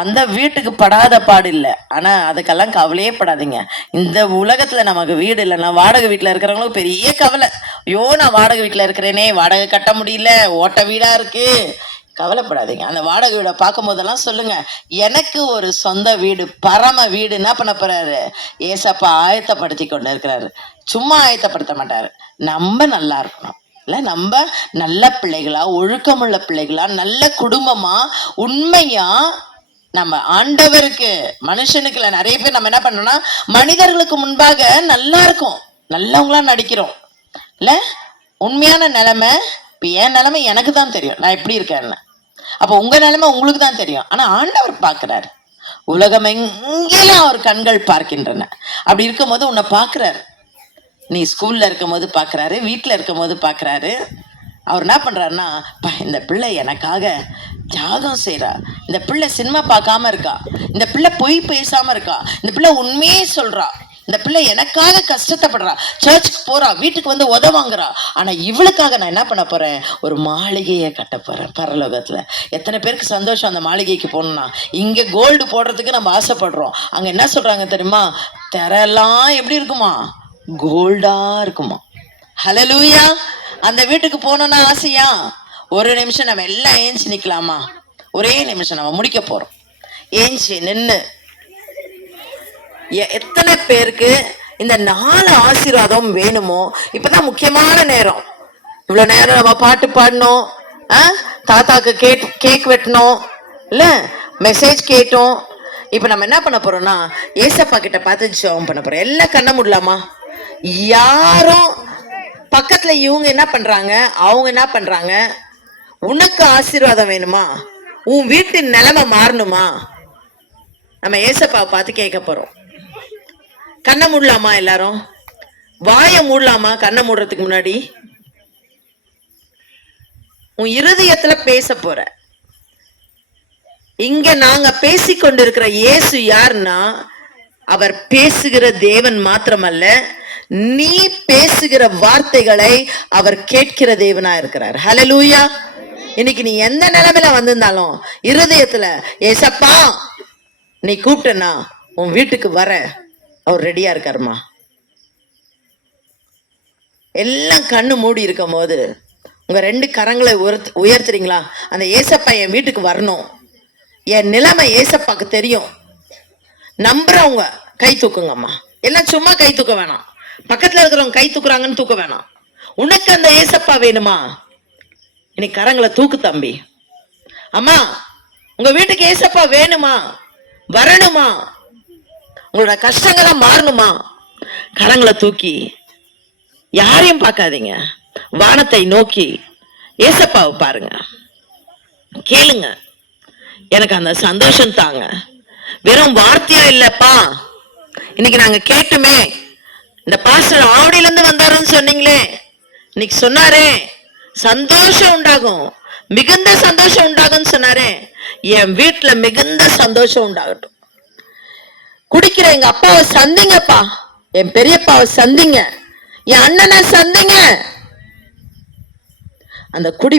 அந்த வீட்டுக்கு படாத பாடு இல்லை. ஆனா அதுக்கெல்லாம் கவலையே படாதீங்க. இந்த உலகத்துல நமக்கு வீடு இல்லைன்னா வாடகை வீட்டுல இருக்கிறவங்களுக்கு பெரிய கவலை. ஐயோ, நான் வாடகை வீட்டுல இருக்கிறேனே, வாடகை கட்ட முடியல, ஓட்ட வீடா இருக்கு. கவலைப்படாதீங்க. அந்த வாடகை வீடை பார்க்கும் போதெல்லாம் சொல்லுங்க, எனக்கு ஒரு சொந்த வீடு, பரம வீடு என்ன பண்ண போறாரு? ஏசப்பா ஆயத்தப்படுத்தி கொண்டு இருக்கிறாரு. சும்மா ஆயத்தப்படுத்த மாட்டாரு, நம்ம நல்லா இருக்கணும். இல்லை, நம்ம நல்ல பிள்ளைகளா, ஒழுக்கமுள்ள பிள்ளைகளா, நல்ல குடும்பமா, உண்மையா நம்ம ஆண்டவருக்கு, மனுஷனுக்கு இல்லை, நிறைய பேர் நம்ம என்ன பண்ணோம்னா மனிதர்களுக்கு முன்பாக நல்லா இருக்கும், நல்லவங்களா நடிக்கிறோம். இல்லை, உண்மையான நிலைமை, இப்போ என் நிலைமை எனக்கு தான் தெரியும், நான் எப்படி இருக்கேன்னு. அப்போ உங்க நிலைமை உங்களுக்கு தான் தெரியும். ஆனா ஆண்டவர் பார்க்கிறார். உலகம் எங்கேயும் அவர் கண்கள் பார்க்கின்றன. அப்படி இருக்கும்போது உன்னை பார்க்கிறாரு. நீ ஸ்கூல்ல இருக்கும் போது பார்க்குறாரு, வீட்டில் இருக்கும் போது பார்க்குறாரு, அவர் என்ன பண்றாருன்னா, இந்த பிள்ளை எனக்காக தியாகம் செய்றா, இந்த பிள்ளை சினிமா பார்க்காம இருக்கா, இந்த பிள்ளை பொய் பேசாம இருக்கா, இந்த பிள்ளை உண்மையே சொல்றா, இந்த பிள்ளை எனக்காக கஷ்டத்தைப்படுறா, சர்ச்சுக்கு போறா, வீட்டுக்கு வந்து உதவாங்கிறா, ஆனா இவளுக்காக நான் என்ன பண்ண போறேன், ஒரு மாளிகையை கட்ட போறேன் பரலோகத்துல. எத்தனை பேருக்கு சந்தோஷம் அந்த மாளிகைக்கு போகணும்னா? இங்க கோல்டு போடுறதுக்கு நம்ம ஆசைப்படுறோம், அங்க என்ன சொல்றாங்க தெரியுமா, தரெல்லாம் எப்படி இருக்குமா, கோல்டா இருக்குமா. ஹல்லேலூயா. அந்த வீட்டுக்கு போனோம்னா ஆசையா? ஒரு நிமிஷம் நம்ம எல்லாம் ஏஞ்சி நிக்கலாமா? ஒரே நிமிஷம் நம்ம முடிக்க போறோம். ஏஞ்சி நின்று எத்தனை பேருக்கு இந்த 4 ஆசீர்வாதம் வேணுமோ? இப்பதான் முக்கியமான நேரம். இவ்வளவு நேரம் நம்ம பாட்டு பாடணும், தாத்தாக்கு கேக் வெட்டணும், இல்ல மெசேஜ் கேட்டோம். இப்ப நம்ம என்ன பண்ண போறோம்னா, ஏசப்பா கிட்ட பார்த்து ஜெபம் பண்ண போறோம். எல்லாம் கண்ண மூடலாமா? யாரும் பக்கத்துல இவங்க என்ன பண்றாங்க, அவங்க என்ன பண்றாங்க, உனக்கு ஆசீர்வாதம் வேணுமா, உன் வீட்டின் நிலைமை மாறணுமா, நம்ம ஏசப்பாவை பார்த்து கேட்க போறோம். கண்ணை மூடலாமா? எல்லாரும் வாயை மூடலாமா? கண்ணை மூடுறதுக்கு முன்னாடி உன் இருதயத்துல பேச போற. இங்க நாங்க பேசிக்கொண்டிருக்கிற இயேசு யாருன்னா, அவர் பேசுகிற தேவன் மாத்திரமல்ல, நீ பேசுகிற வார்த்தைகளை அவர் கேட்கிற தேவனா இருக்கிறார். ஹல்லேலூயா. இன்னைக்கு நீ எந்த நிலைமையில வந்திருந்தாலும் இருதயத்துல ஏசப்பா நீ கூப்பிட்டனா உன் வீட்டுக்கு வர அவர் ரெடியா இருக்காருமா. எல்லாம் கண்ணு மூடி இருக்கும் போது உங்க 2 கரங்களை உயர்த்துறீங்களா? அந்த ஏசப்பா என் வீட்டுக்கு வரணும், என் நிலைமை ஏசப்பாக்கு தெரியும். நம்புறவங்க கை தூக்குங்கம்மா. எல்லாம் சும்மா கை தூக்க வேணாம், பக்கத்துல இருக்கிறவங்க கை தூக்குறாங்கன்னு தூக்க வேணாம். உனக்கு அந்த ஏசப்பா வேணுமா? இன்னைக்கு கரங்களை தூக்கு தம்பி. அம்மா உங்க வீட்டுக்கு ஏசப்பா வேணுமா, வரணுமா, உங்களோட கஷ்டங்களை மாறணுமா? கரங்களை தூக்கி யாரையும் பார்க்காதீங்க, வானத்தை நோக்கி ஏசப்பாவை பாருங்க, கேளுங்க. எனக்கு அந்த சந்தோஷம் தாங்க. வெறும் வார்த்தையா இல்லப்பா, இன்னைக்கு நாங்க கேட்டுமே, இந்த பாஸ்டர் ஆவடியில இருந்து வந்தாருன்னு சொன்னீங்களே, இன்னைக்கு சொன்னாரே சந்தோஷம் உண்டாகும், மிகுந்த சந்தோஷம் உண்டாகும் சொன்னாரே, என் வீட்டுல மிகுந்த சந்தோஷம் உண்டாகட்டும். குடிக்கிற எங்க அப்பாவை சந்திங்கப்பா, என் பெரியப்பாவை சந்திங்க, என் அண்ணனை சந்திங்க. அந்த குடி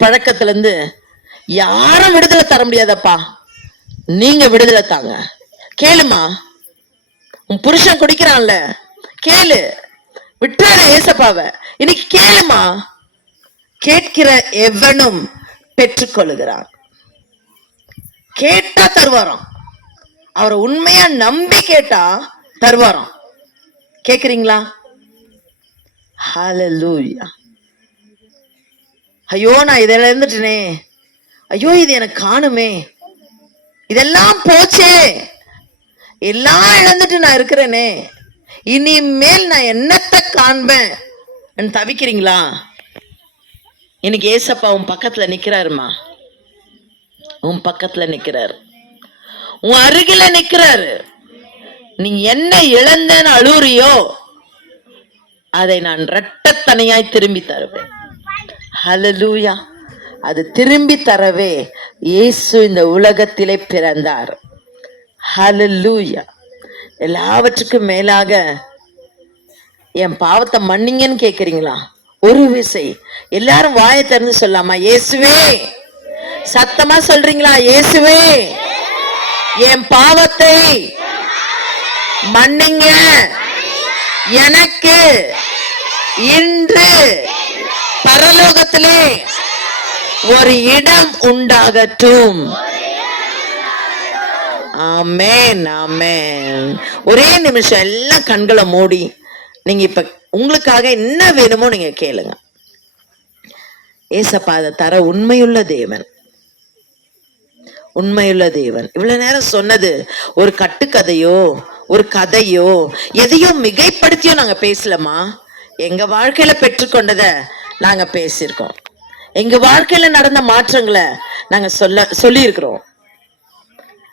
பழக்கத்துல இருந்து யாரும் விடுதலை தர முடியாதப்பா, நீங்க விடுதலை தாங்க. கேளுமா, உன் புருஷன் குடிக்கிறான்ல, கேளு, விட்டார ஏசப்பாவ இன்னைக்கு கேளுமா. கேட்கிற எவனும் பெற்றுக்கொள்ளுகிறான், கேட்டா தருவாராம். அவரை உண்மையா நம்பி கேட்டா தருவாராம். கேக்குறீங்களா? ஹல்லேலூயா. ஐயோ நான் இதெல்லாம் இருந்துட்டேனே, ஐயோ இது எனக்கு காணுமே, இதெல்லாம் போச்சே, எல்லாம் இழந்துட்டு நான் இருக்கிறேனே, இனிமேல் நான் என்னத்தை காண்பேன் தவிக்கிறீங்களா? இன்னைக்கு ஏசப்பா உன் பக்கத்துல நிக்கிறாருமா, உன் பக்கத்துல நிக்கிறாரு, உன் அருகில நிக்கிறாரு. நீ என்ன இழந்தன்னு அழுறியோ அதை நான் இரட்டத்தனையாய் திரும்பி தருவேன். ஹல்லேலூயா. அது திரும்பி தரவே இயேசு இந்த உலகத்திலே பிறந்தார். ஹல்லேலூயா. எல்லாவற்றுக்கும் மேலாக என் பாவத்தை மன்னிங்கன்னு கேக்குறீங்களா? ஒரு விசை எல்லாரும் வாயை திறந்து சொல்லாமா? இயேசுவே. சத்தமா சொல்றீங்களா? இயேசுவே என் பாவத்தை மன்னிங்க, எனக்கு இன்று பரலோகத்திலே ஒரு இடம் உண்டாகட்டும். ஆமென், ஆமென். ஒரே நிமிஷம் எல்லாம் கண்களை மூடி நீங்க இப்ப உங்களுக்காக என்ன வேணுமோ நீங்க கேளுங்க. ஏசப்பா அதை தர உண்மையுள்ள தேவன், உண்மையுள்ள தேவன். இவ்வளவு நேரம் சொன்னது ஒரு கட்டுக்கதையோ ஒரு கதையோ எதையோ மிகைப்படுத்தியோ நாங்க பேசலமா. எங்க வாழ்க்கையில பெற்றுக்கொண்டத நாங்க பேசியிருக்கோம், எங்க வாழ்க்கையில நடந்த மாற்றங்களை நாங்க சொல்லி இருக்கிறோம்.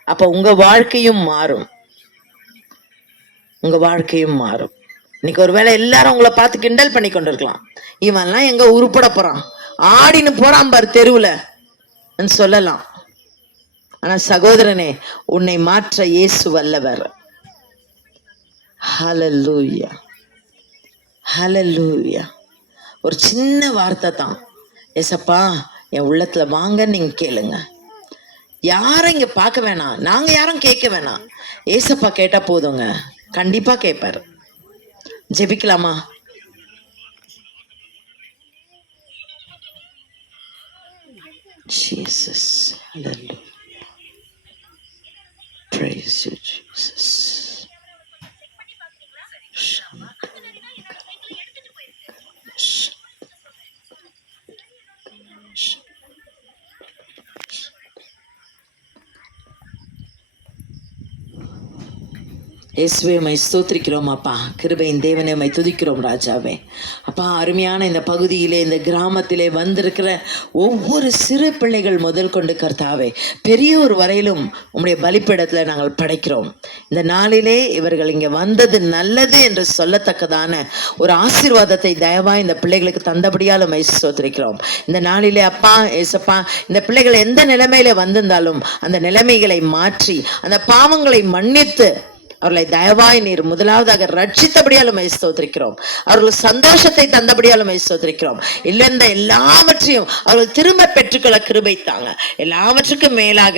அப்ப உங்க வாழ்க்கையும் மாறும், உங்க வாழ்க்கையும் மாறும். இன்னைக்கு ஒருவேளை எல்லாரும் உங்களை பார்த்து கிண்டல் பண்ணி கொண்டிருக்கலாம், இவன்லாம் எங்க உருப்பட போறான், ஆடின்னு போறான் பாரு தெருவுல சொல்லலாம். ஆனா சகோதரனே, உன்னை மாற்ற இயேசு வல்லவர். ஹல்லேலூயா, ஹல்லேலூயா. ஒரு சின்ன வார்த்தை தான், ஏசப்பா என் உள்ளத்துல வாங்க நீங்க கேளுங்க. யாரும் இங்க பார்க்க வேணாம், நாங்க யாரும் கேட்க வேணாம், ஏசப்பா கேட்டா போதுங்க, கண்டிப்பா கேட்பாரு. ஜெபிக்கலாமா? Jesus, hallelujah. Praise you, Jesus. இயேசுவே உம்மை ஸ்தோத்திரிக்கிறோம் அப்பா. கிருபையின் தேவனே உம்மை துதிக்கிறோம் ராஜாவே. அப்பா, அருமையான இந்த பகுதியிலே, இந்த கிராமத்திலே வந்திருக்கிற ஒவ்வொரு சிறு பிள்ளைகள் முதல் கொண்டு கர்த்தாவே பெரியோர் வரையிலும் உம்முடைய பலிப்பீடத்தில் நாங்கள் படைக்கிறோம். இந்த நாளிலே இவர்கள் இங்கே வந்தது நல்லது என்று சொல்லத்தக்கதான ஒரு ஆசீர்வாதத்தை தயவாய் இந்த பிள்ளைகளுக்கு தந்தபடியால் உம்மை ஸ்தோத்திரிக்கிறோம். இந்த நாளிலே அப்பா ஏசப்பா, இந்த பிள்ளைகள் எந்த நிலைமையில வந்திருந்தாலும் அந்த நிலைமைகளை மாற்றி அந்த பாவங்களை மன்னித்து அவர்களை தயவாய் நீர் முதலாவதாக ரட்சித்தபடியால் உம்மை ஸ்தோத்திரிக்கிறோம். அவர்கள் சந்தோஷத்தை தந்தபடியால் உம்மை ஸ்தோத்திரிக்கிறோம். இல்லைந்த எல்லாவற்றையும் அவர்கள் திரும்ப பெற்றுக்கொள்ள கிருபை தாங்க. எல்லாவற்றுக்கும் மேலாக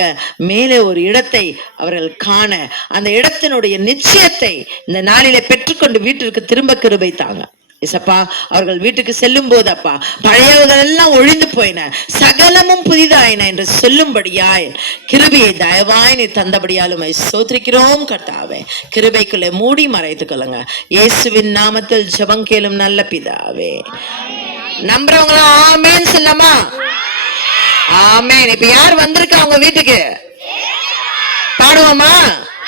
மேலே ஒரு இடத்தை அவர்கள் காண, அந்த இடத்தினுடைய நிச்சயத்தை இந்த நாளிலே பெற்றுக்கொண்டு வீட்டிற்கு திரும்ப கிருபை தாங்க. இசப்பா, அவர்கள் வீட்டுக்கு செல்லும் போது அப்பா, பழையவர்கள் எல்லாம் ஒழிந்து போயின, சகலமும் புதிதாயின என்று சொல்லும்படியாய் கிருபையை தயவாய் நீ தந்தபடியாலும் ஸ்தோத்திரிக்கிறோம் கர்த்தாவே. கிருபைக்குள்ளே மூடி மறைத்துக் கொள்ளுங்க. இயேசுவின் நாமத்தில் ஜெபம் கேளும் நல்ல பிதாவே. நம்புறவங்களும் ஆமேன் சொல்லமா? ஆமேன். இப்ப யார் வந்திருக்கா உங்க வீட்டுக்கு? பாடுவோமா?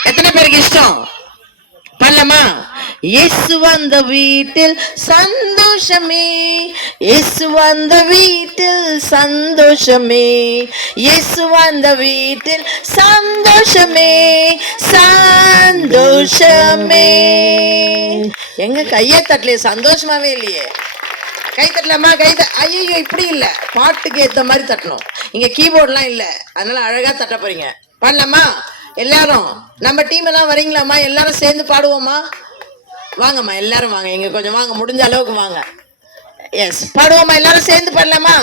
எத்தனை பேருக்கு இஷ்டம்? பண்ணலாமா? இயேசு வந்த வீட்டில் சந்தோஷமே, இயேசு வந்த வீட்டில் சந்தோஷமே, இயேசு வந்த வீட்டில் சந்தோஷமே, சந்தோஷமே. எங்க கையை தட்டலையே, சந்தோஷமாவே இல்லையே. கை தட்டலாமா? ஐயோ, இப்படி இல்ல, பாட்டுக்கு ஏத்த மாதிரி தட்டணும். இங்க கீபோர்ட்லாம் இல்ல, அதனால அழகா தட்ட போறீங்க. பாடலாமா? எல்லாரும் நம்ம டீம் எல்லாம் வரீங்களாம்மா? எல்லாரும் சேர்ந்து பாடுவோமா? வாங்கம்மா, எல்லாரும் வாங்க, இங்க கொஞ்சம் வாங்க, முடிஞ்ச அளவுக்கு வாங்க. எஸ், பாடுவோமா? எல்லாரும் சேர்ந்து பாடலாமா?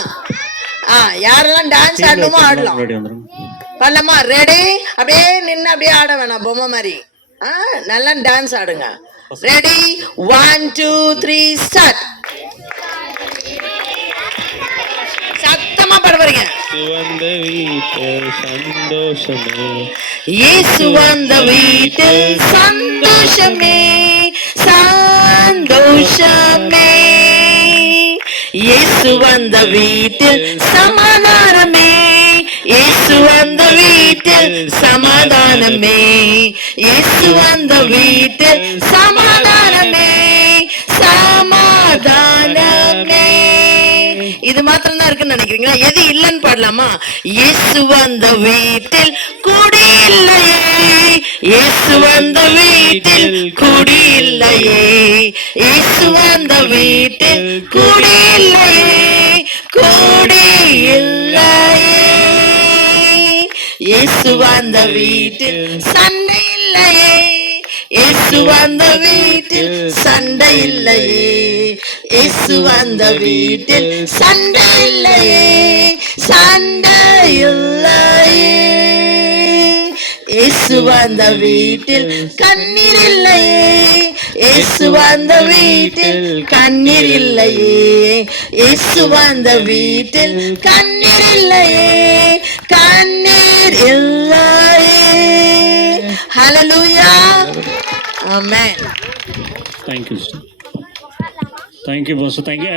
யாரெல்லாம் டான்ஸ் ஆடணுமோ ஆடலாம். பாடலாமா? ரெடி? அப்படியே நின்று அப்படியே ஆட வேணாம், பொம்மை மாதிரி. நல்லா டான்ஸ் ஆடுங்க. ரெடி? 1 2 3 ஸ்டார்ட். சத்தமா பாட போறீங்க. இயேசு வந்த வீட்டில் சந்தோஷமே, சந்தோஷமே, இயேசு வந்த வீட்டில் சமாதானமே, இயேசு வந்த வீட்டில் சமாதானமே, இயேசு வந்த வீட்டில் சமாதானமே, சமாதானமே. இது மாத்திரம் தான் இருக்குன்னு நினைக்கிறீங்களா? எது இல்லைன்னு பாடலாமா? இயேசு வந்த வீட்டில் குடி இல்லையே, இயேசு வந்த வீட்டில் குடி இல்லையே, இயேசு வந்த வீட்டில் குடி இல்லையே, குடி இல்லையே, இயேசு வந்த வீட்டில் சண்டை இல்லையே, இயேசு வந்த வீட்டில் சண்டை இல்லையே, இயேசு வந்த வீட்டில் சண்டை இல்லையே, சண்டை இல்லையே, இயேசு வந்த வீட்டில் கண்ணீர் இல்லையே, இயேசு வந்த வீட்டில் கண்ணீர் இல்லையே, இயேசு வந்த வீட்டில் கண்ணீர் இல்லையே, கண்ணீர் இல்லையே. ஹல்லேலூயா, ஆமென். Thank you, sir. Thank you, boss. Thank you.